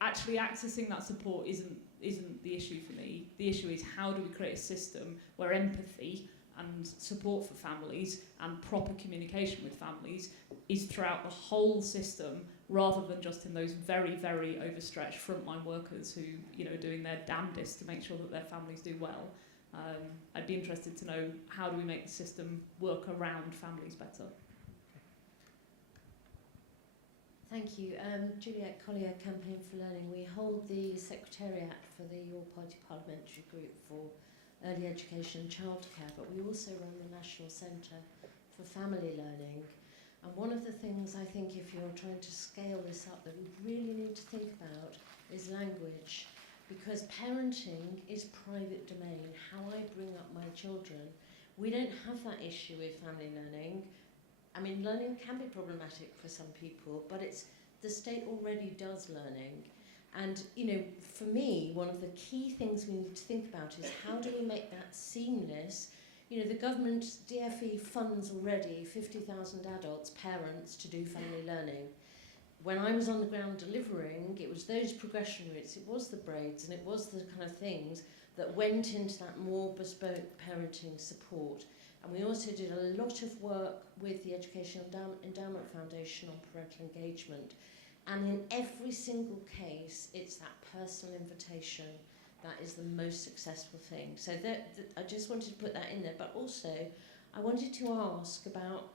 actually accessing that support isn't the issue for me. The issue is, how do we create a system where empathy and support for families and proper communication with families is throughout the whole system, rather than just in those very, very overstretched frontline workers who, you know, are doing their damnedest to make sure that their families do well. I'd be interested to know, how do we make the system work around families better? Thank you. Juliette Collier, Campaign for Learning. We hold the Secretariat for the Your Party Parliamentary Group for Early Education and Childcare, but we also run the National Centre for Family Learning. And one of the things I think, if you're trying to scale this up, that we really need to think about is language. Because parenting is private domain, how I bring up my children. We don't have that issue with family learning. I mean, learning can be problematic for some people, but the state already does learning. And, you know, for me, one of the key things we need to think about is, how do we make that seamless? You know, the government DFE funds already 50,000 adults, parents, to do family learning. When I was on the ground delivering, it was those progression routes, it was the braids, and it was the kind of things that went into that more bespoke parenting support. And we also did a lot of work with the Educational Endowment Foundation on parental engagement. And in every single case, it's that personal invitation that is the most successful thing. So I just wanted to put that in there. But also, I wanted to ask about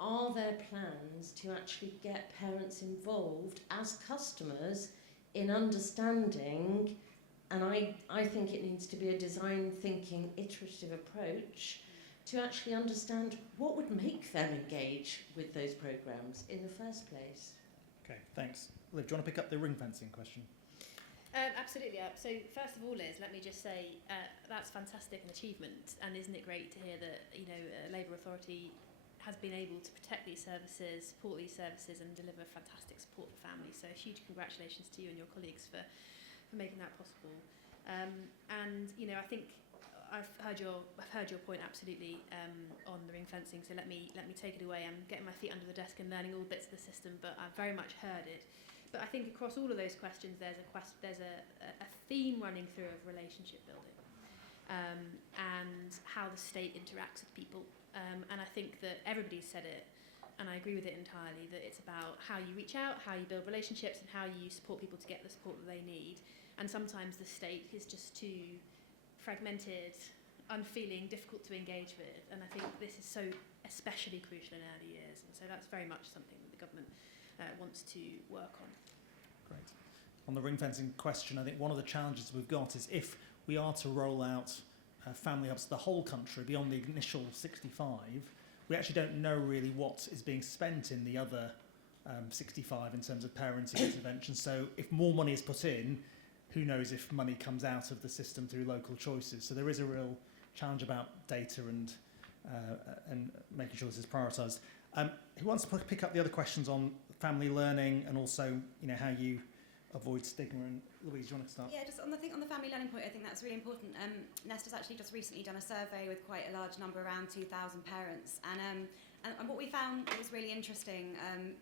are there plans to actually get parents involved as customers in understanding, and I think it needs to be a design thinking, iterative approach to actually understand what would make them engage with those programmes in the first place. Okay, thanks. Liv, do you want to pick up the ring fencing question? Absolutely. So first of all, Liz, let me just say that's fantastic an achievement, and isn't it great to hear that a Labour authority has been able to protect these services, support these services, and deliver fantastic support for families. So huge congratulations to you and your colleagues for making that possible. And I think I've heard your point absolutely on the ring fencing. So let me take it away. I'm getting my feet under the desk and learning all bits of the system, but I've very much heard it. But I think across all of those questions, there's a theme running through of relationship building and how the state interacts with people. And I think that everybody's said it, and I agree with it entirely, that it's about how you reach out, how you build relationships, and how you support people to get the support that they need. And sometimes the state is just too fragmented, unfeeling, difficult to engage with. And I think this is so especially crucial in early years. And so that's very much something that the government wants to work on. Great. On the ring fencing question, I think one of the challenges we've got is if we are to roll out family hubs to the whole country beyond the initial 65, we actually don't know really what is being spent in the other 65 in terms of parenting intervention. So if more money is put in, who knows if money comes out of the system through local choices. So there is a real challenge about data and making sure this is prioritised. Who wants to pick up the other questions on family learning and also how you avoid stigma? And Louise, do you want to start? Yeah, just on the family learning point, I think that's really important. Nesta's actually just recently done a survey with quite a large number, around 2,000 parents, and what we found was really interesting.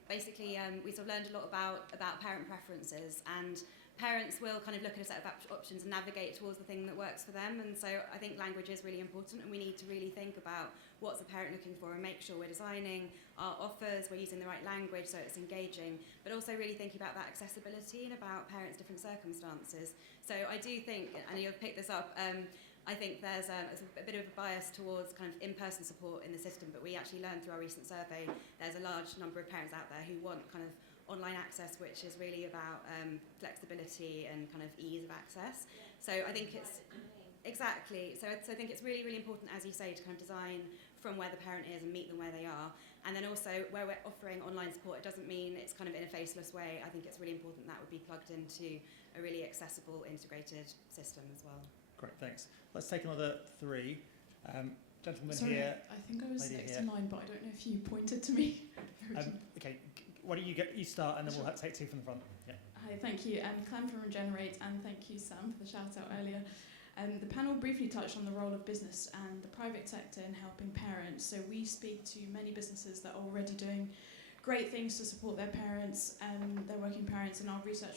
Basically, we sort of learned a lot about parent preferences, and parents will kind of look at a set of options and navigate towards the thing that works for them. And so I think language is really important, and we need to really think about what's the parent looking for and make sure we're designing our offers, we're using the right language so it's engaging, but also really thinking about that accessibility and about parents' different circumstances. So I do think, and you've picked this up, I think there's a bit of a bias towards kind of in-person support in the system, but we actually learned through our recent survey there's a large number of parents out there who want kind of online access, which is really about flexibility and kind of ease of access. So I think it's exactly. So I think it's really, really important, as you say, to kind of design from where the parent is and meet them where they are. And then also where we're offering online support, it doesn't mean it's kind of in a faceless way. I think it's really important that would be plugged into a really accessible, integrated system as well. Great, thanks. Let's take another three. Gentleman Sorry, here. I think I was lady next here. in line, but I don't know if you pointed to me. Okay, why don't you start, and then we'll take two from the front. Yeah. Hi, thank you. Clem from Regenerate, and thank you, Sam, for the shout out earlier. The panel briefly touched on the role of business and the private sector in helping parents. So we speak to many businesses that are already doing great things to support their parents, their working parents, and our research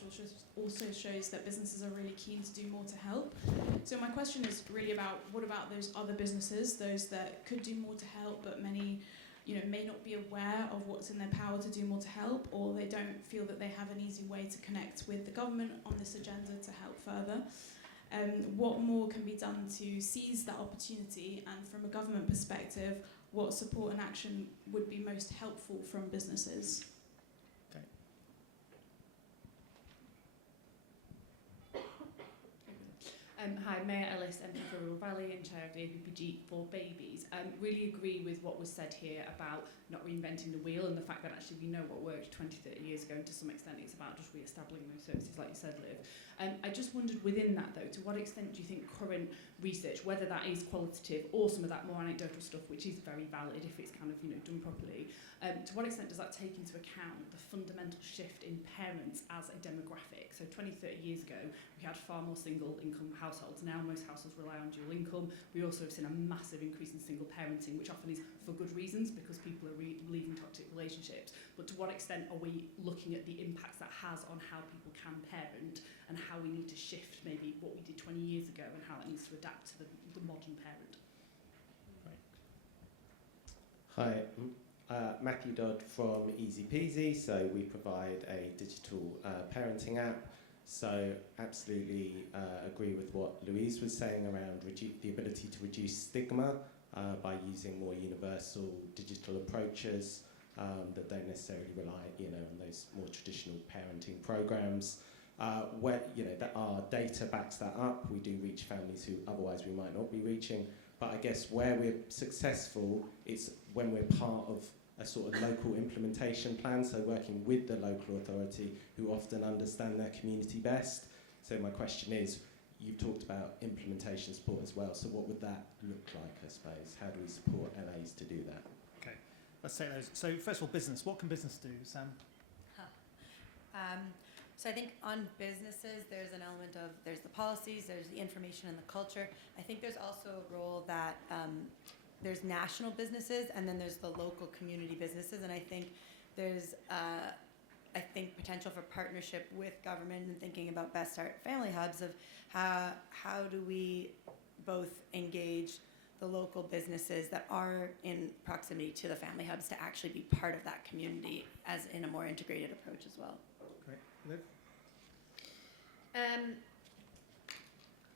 also shows that businesses are really keen to do more to help. So my question is really about what about those other businesses, those that could do more to help, but many may not be aware of what's in their power to do more to help, or they don't feel that they have an easy way to connect with the government on this agenda to help further. What more can be done to seize that opportunity, and from a government perspective, what support and action would be most helpful from businesses? Okay. Hi, Mayor Ellis, MP for Rural Valley and Chair of the APPG for Babies. Really agree with what was said here about not reinventing the wheel and the fact that actually we know what worked 20, 30 years ago, and to some extent it's about just re-establishing those services like you said, Liv. I just wondered within that though, to what extent do you think current research, whether that is qualitative or some of that more anecdotal stuff, which is very valid if it's kind of done properly, to what extent does that take into account the fundamental shift in parents as a demographic? So 20, 30 years ago, we had far more single income households. Now most households rely on dual income. We also have seen a massive increase in single parenting, which often is for good reasons because people are leaving toxic relationships. But to what extent are we looking at the impacts that has on how people can parent, and how we need to shift maybe what we did 20 years ago and how that needs to adapt to the modern parent? Right. Hi, Matthew Dodd from Easy Peasy. So we provide a digital parenting app. So absolutely agree with what Louise was saying around the ability to reduce stigma by using more universal digital approaches. that don't necessarily rely, on those more traditional parenting programs. Where, that our data backs that up. We do reach families who otherwise we might not be reaching. But I guess where we're successful, it's when we're part of a sort of local implementation plan, so working with the local authority who often understand their community best. So my question is, you've talked about implementation support as well, so what would that look like, I suppose? How do we support LAs to do that? Okay, let's take those. So first of all, business. What can business do, Sam? So I think on businesses, there's an element of, there's the policies, there's the information and the culture. I think there's also a role that there's national businesses and then there's the local community businesses. And I think there's, potential for partnership with government and thinking about Best Start Family Hubs of how do we both engage the local businesses that are in proximity to the family hubs to actually be part of that community as in a more integrated approach as well. Great. Liv?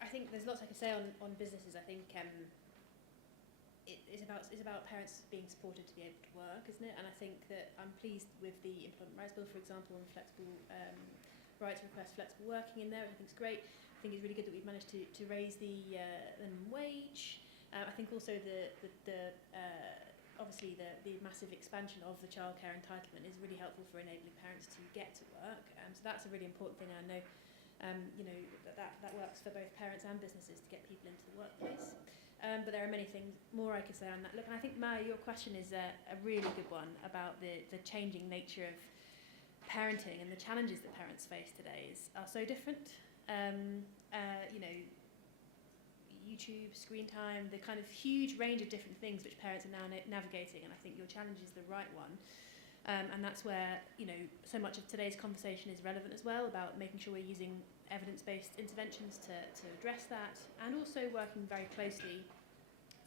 I think there's lots I could say on businesses. I think it's about parents being supported to be able to work, isn't it? And I think that I'm pleased with the Employment Rights Bill, for example, and flexible right to request flexible working in there. I think it's great. I think it's really good that we've managed to raise the minimum wage. I think also obviously the massive expansion of the childcare entitlement is really helpful for enabling parents to get to work. So that's a really important thing. I know, that works for both parents and businesses to get people into the workplace. But there are many things more I could say on that. Look, and I think, Maya, your question is a really good one about the changing nature of parenting and the challenges that parents face today are so different. YouTube, screen time, the kind of huge range of different things which parents are now navigating, and I think your challenge is the right one. And that's where, so much of today's conversation is relevant as well, about making sure we're using evidence-based interventions to address that, and also working very closely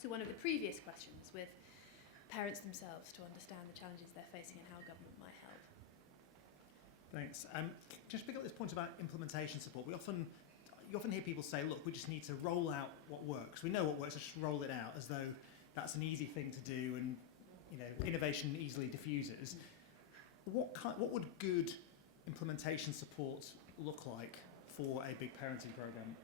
to one of the previous questions with parents themselves to understand the challenges they're facing and how government might help. Thanks. Just pick up this point about implementation support. You often hear people say, look, we just need to roll out what works. We know what works, just roll it out, as though that's an easy thing to do and innovation easily diffuses. What would good implementation support look like for a big parenting program?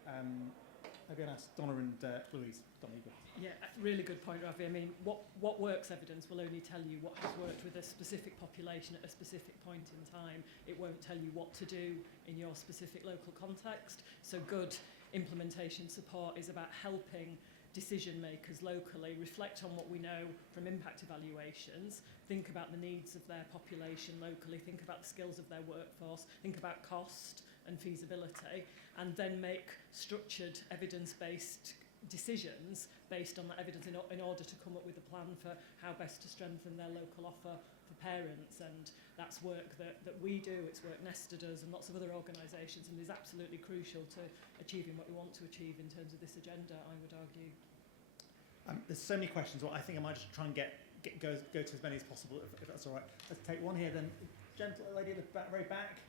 Maybe I'll ask Donna and Louise. Donna, you go. Yeah, really good point, Ravi. I mean, what works evidence will only tell you what has worked with a specific population at a specific point in time. It won't tell you what to do in your specific local context. So good implementation support is about helping decision makers locally reflect on what we know from impact evaluations, think about the needs of their population locally, think about the skills of their workforce, think about cost and feasibility, and then make structured evidence-based decisions based on that evidence in order to come up with a plan for how best to strengthen their local offer for parents. And that's work that we do, it's work Nesta does and lots of other organisations, and is absolutely crucial to achieving what we want to achieve in terms of this agenda, I would argue. There's so many questions. Well, I think I might just try and go to as many as possible, if that's all right. Let's take one here then. Gentle lady at the very back,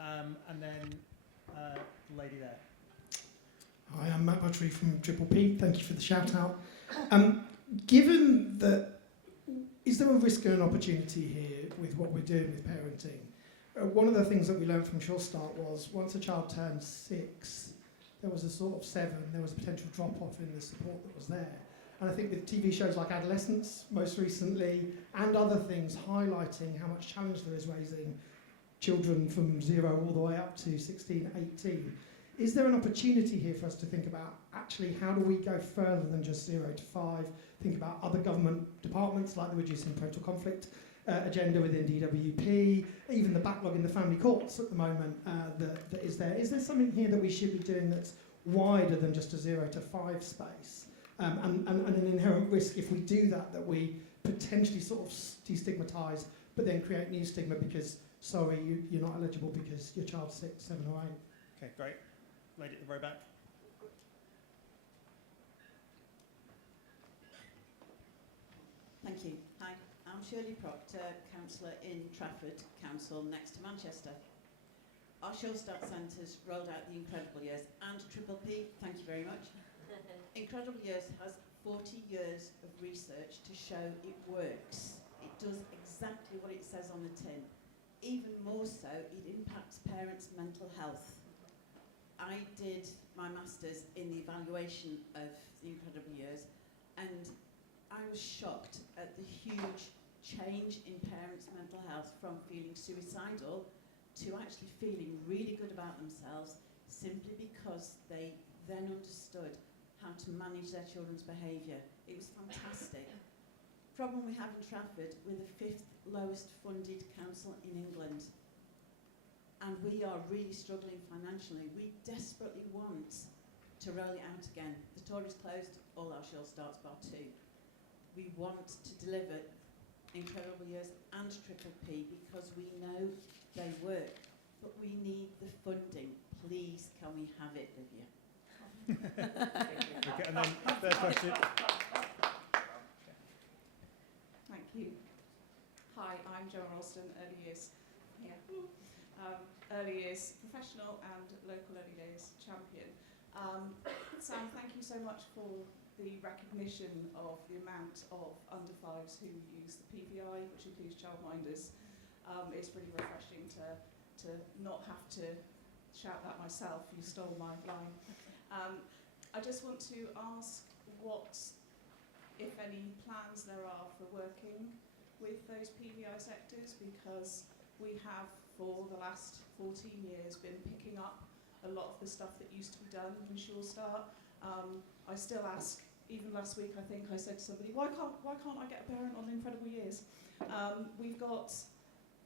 and then the lady there. Hi, I'm Matt Buttery from Triple P. Thank you for the shout out. Given that, is there a risk and an opportunity here with what we're doing with parenting? One of the things that we learned from Sure Start was once a child turned 6, there was a sort of 7, there was a potential drop off in the support that was there. And I think with TV shows like Adolescence most recently and other things highlighting how much challenge there is raising children from 0 all the way up to 16, 18, is there an opportunity here for us to think about actually how do we go further than just 0 to 5, think about other government departments like the Reducing Parental Conflict agenda within DWP, even the backlog in the family courts at the moment that is there. Is there something here that we should be doing that's wider than just a 0 to 5 space? And an inherent risk if we do that we potentially sort of destigmatise but then create new stigma because, sorry, you're not eligible because your child's 6, 7 or 8. Okay, great. Lady at the very back. Thank you. Hi, I'm Shirley Proctor, councillor in Trafford Council next to Manchester. Our Sure Start Centres rolled out the Incredible Years and Triple P, thank you very much. Incredible Years has 40 years of research to show it works. It does exactly exactly what it says on the tin. Even more so, it impacts parents' mental health. I did my master's in the evaluation of the Incredible Years, and I was shocked at the huge change in parents' mental health from feeling suicidal to actually feeling really good about themselves, simply because they then understood how to manage their children's behaviour. It was fantastic. Problem we have in Trafford, we're the 5th lowest funded council in England. And we are really struggling financially. We desperately want to roll it out again. The Tories closed all our Sure Starts bar 2. We want to deliver Incredible Years and Triple P because we know they work. But we need the funding. Please, can we have it, Livia? Okay, and then third question. Thank you. Hi, I'm Joan Ralston, early years here. Early years professional and local early days champion. Sam, thank you so much for the recognition of the amount of under 5s who use the PVI, which includes childminders. It's really refreshing to not have to shout that myself. You stole my line. I just want to ask what, if any, plans there are for working with those PVI sectors, because we have, for the last 14 years, been picking up a lot of the stuff that used to be done in Sure Start. I still ask, even last week I think I said to somebody, why can't I get a parent on Incredible Years? We've got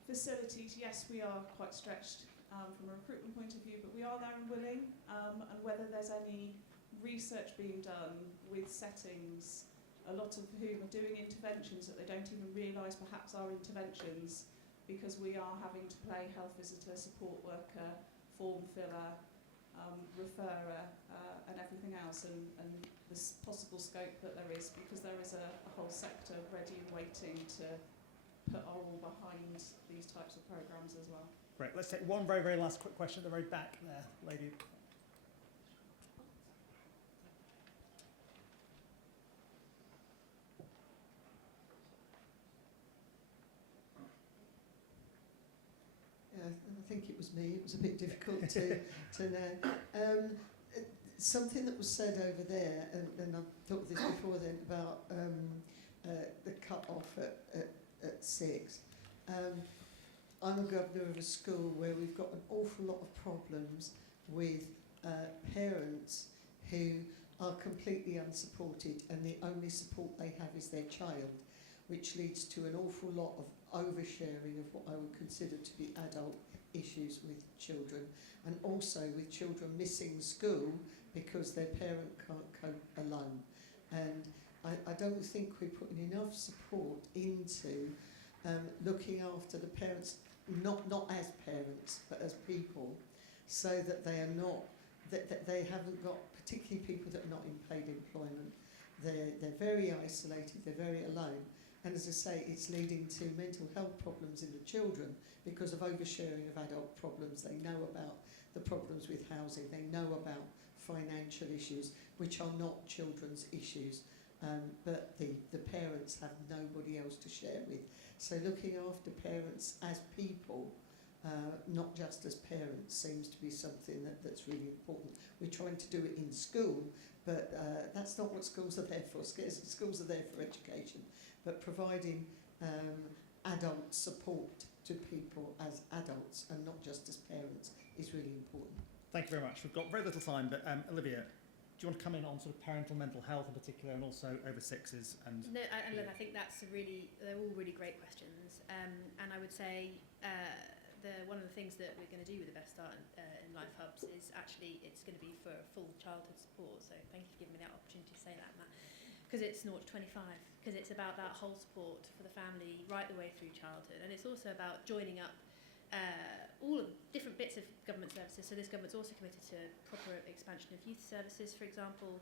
facilities, yes, we are quite stretched from a recruitment point of view, but we are there and willing, and whether there's any research being done with settings, a lot of whom are doing interventions that they don't even realise perhaps are interventions, because we are having to play health visitor, support worker, form filler, referrer, and everything else, and the possible scope that there is, because there is a whole sector ready and waiting to put our all behind these types of programmes as well. Great. Let's take one very, very last quick question at the very back there, lady. I think it was me. It was a bit difficult to know. Something that was said over there, and I've talked this before then, about the cut-off at 6. I'm a governor of a school where we've got an awful lot of problems with parents who are completely unsupported, and the only support they have is their child, which leads to an awful lot of oversharing of what I would consider to be adult issues with children, and also with children missing school because their parent can't cope alone. And I don't think we're putting enough support into looking after the parents, not as parents, but as people, so that they are not, that they haven't got, particularly people that are not in paid employment. They're very isolated, they're very alone. And as I say, it's leading to mental health problems in the children because of oversharing of adult problems. They know about the problems with housing, they know about financial issues, which are not children's issues, but the parents have nobody else to share with. So looking after parents as people, not just as parents, seems to be something that's really important. We're trying to do it in school, but that's not what schools are there for. Schools are there for education. But providing adult support to people as adults and not just as parents is really important. Thank you very much. We've got very little time, but Olivia, do you want to come in on sort of parental mental health in particular, and also over 6s? And no, and look, I think that's they're all really great questions, and I would say one of the things that we're going to do with the Best Start in Life Hubs is actually it's going to be for full childhood support. So thank you for giving me that opportunity to say that, Matt. Because it's 0 to 25, because it's about that whole support for the family right the way through childhood. And it's also about joining up all of the different bits of government services. So this government's also committed to proper expansion of youth services, for example.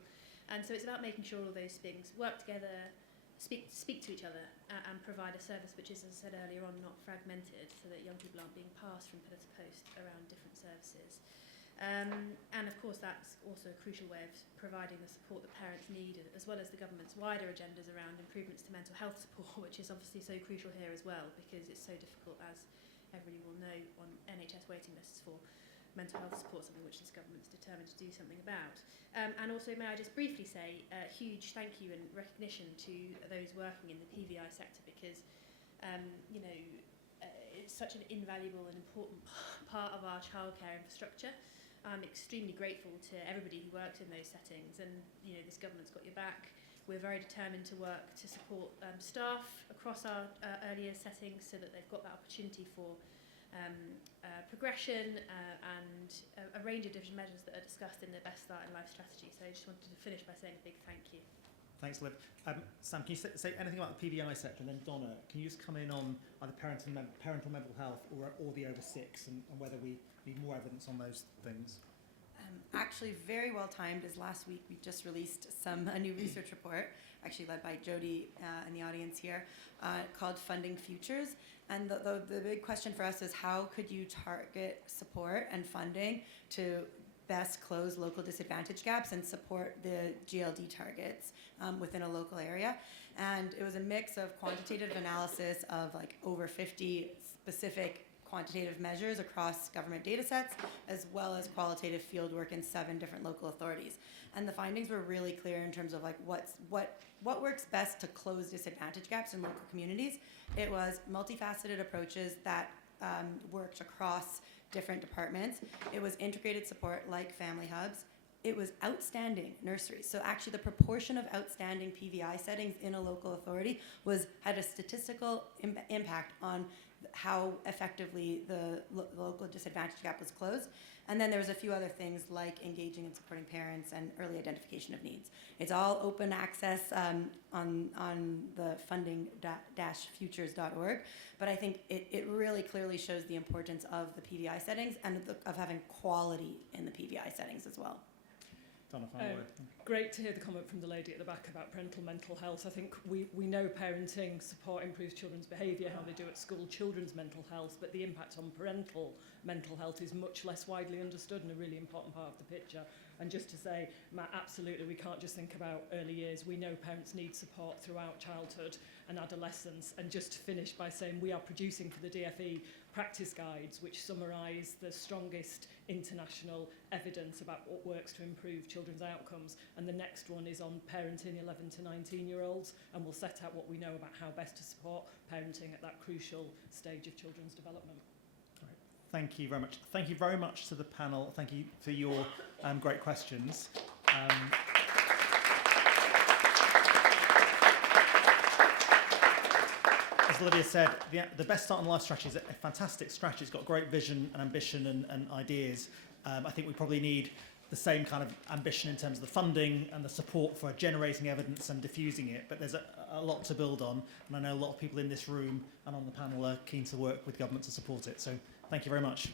And so it's about making sure all those things work together, speak to each other, and provide a service which is, as I said earlier on, not fragmented, so that young people aren't being passed from pillar to post around different services. And of course that's also a crucial way of providing the support that parents need, as well as the government's wider agendas around improvements to mental health support, which is obviously so crucial here as well, because it's so difficult, as everybody will know, on NHS waiting lists for mental health support, something which this government's determined to do something about. And also, may I just briefly say a huge thank you and recognition to those working in the PVI sector, because it's such an invaluable and important part of our childcare infrastructure. I'm extremely grateful to everybody who works in those settings, and this government's got your back. We're very determined to work to support staff across our early years settings so that they've got that opportunity for progression and a range of different measures that are discussed in the Best Start in Life strategy. So I just wanted to finish by saying a big thank you. Thanks, Liv. Sam, can you say anything about the PVI sector? And then Donna, can you just come in on either parental mental health or the over six, and whether we need more evidence on those things? Actually, very well timed, as last week we just released a new research report, actually led by Jody in the audience here, called Funding Futures. And the big question for us is, how could you target support and funding to best close local disadvantage gaps and support the GLD targets within a local area? And it was a mix of quantitative analysis of like over 50 specific quantitative measures across government data sets, as well as qualitative field work in 7 different local authorities. And the findings were really clear in terms of like what works best to close disadvantage gaps in local communities. It was multifaceted approaches that worked across different departments. It was integrated support like family hubs. It was outstanding nurseries. So actually the proportion of outstanding PVI settings in a local authority had a statistical impact on how effectively the local disadvantage gap was closed. And then there was a few other things like engaging and supporting parents and early identification of needs. It's all open access on the funding-futures.org. But I think it really clearly shows the importance of the PVI settings and of having quality in the PVI settings as well. Donna, final word. Great to hear the comment from the lady at the back about parental mental health. I think we know parenting support improves children's behaviour, how they do at school, children's mental health, but the impact on parental mental health is much less widely understood and a really important part of the picture. And just to say, Matt, absolutely, we can't just think about early years. We know parents need support throughout childhood and adolescence. And just to finish by saying we are producing for the DFE practice guides, which summarise the strongest international evidence about what works to improve children's outcomes. And the next one is on parenting 11 to 19-year-olds, and we'll set out what we know about how best to support parenting at that crucial stage of children's development. Thank you very much. Thank you very much to the panel. Thank you for your great questions. As Olivia said, the Best Start on Life strategy is a fantastic strategy. It's got great vision and ambition and ideas. I think we probably need the same kind of ambition in terms of the funding and the support for generating evidence and diffusing it, but there's a lot to build on, and I know a lot of people in this room and on the panel are keen to work with government to support it. So thank you very much.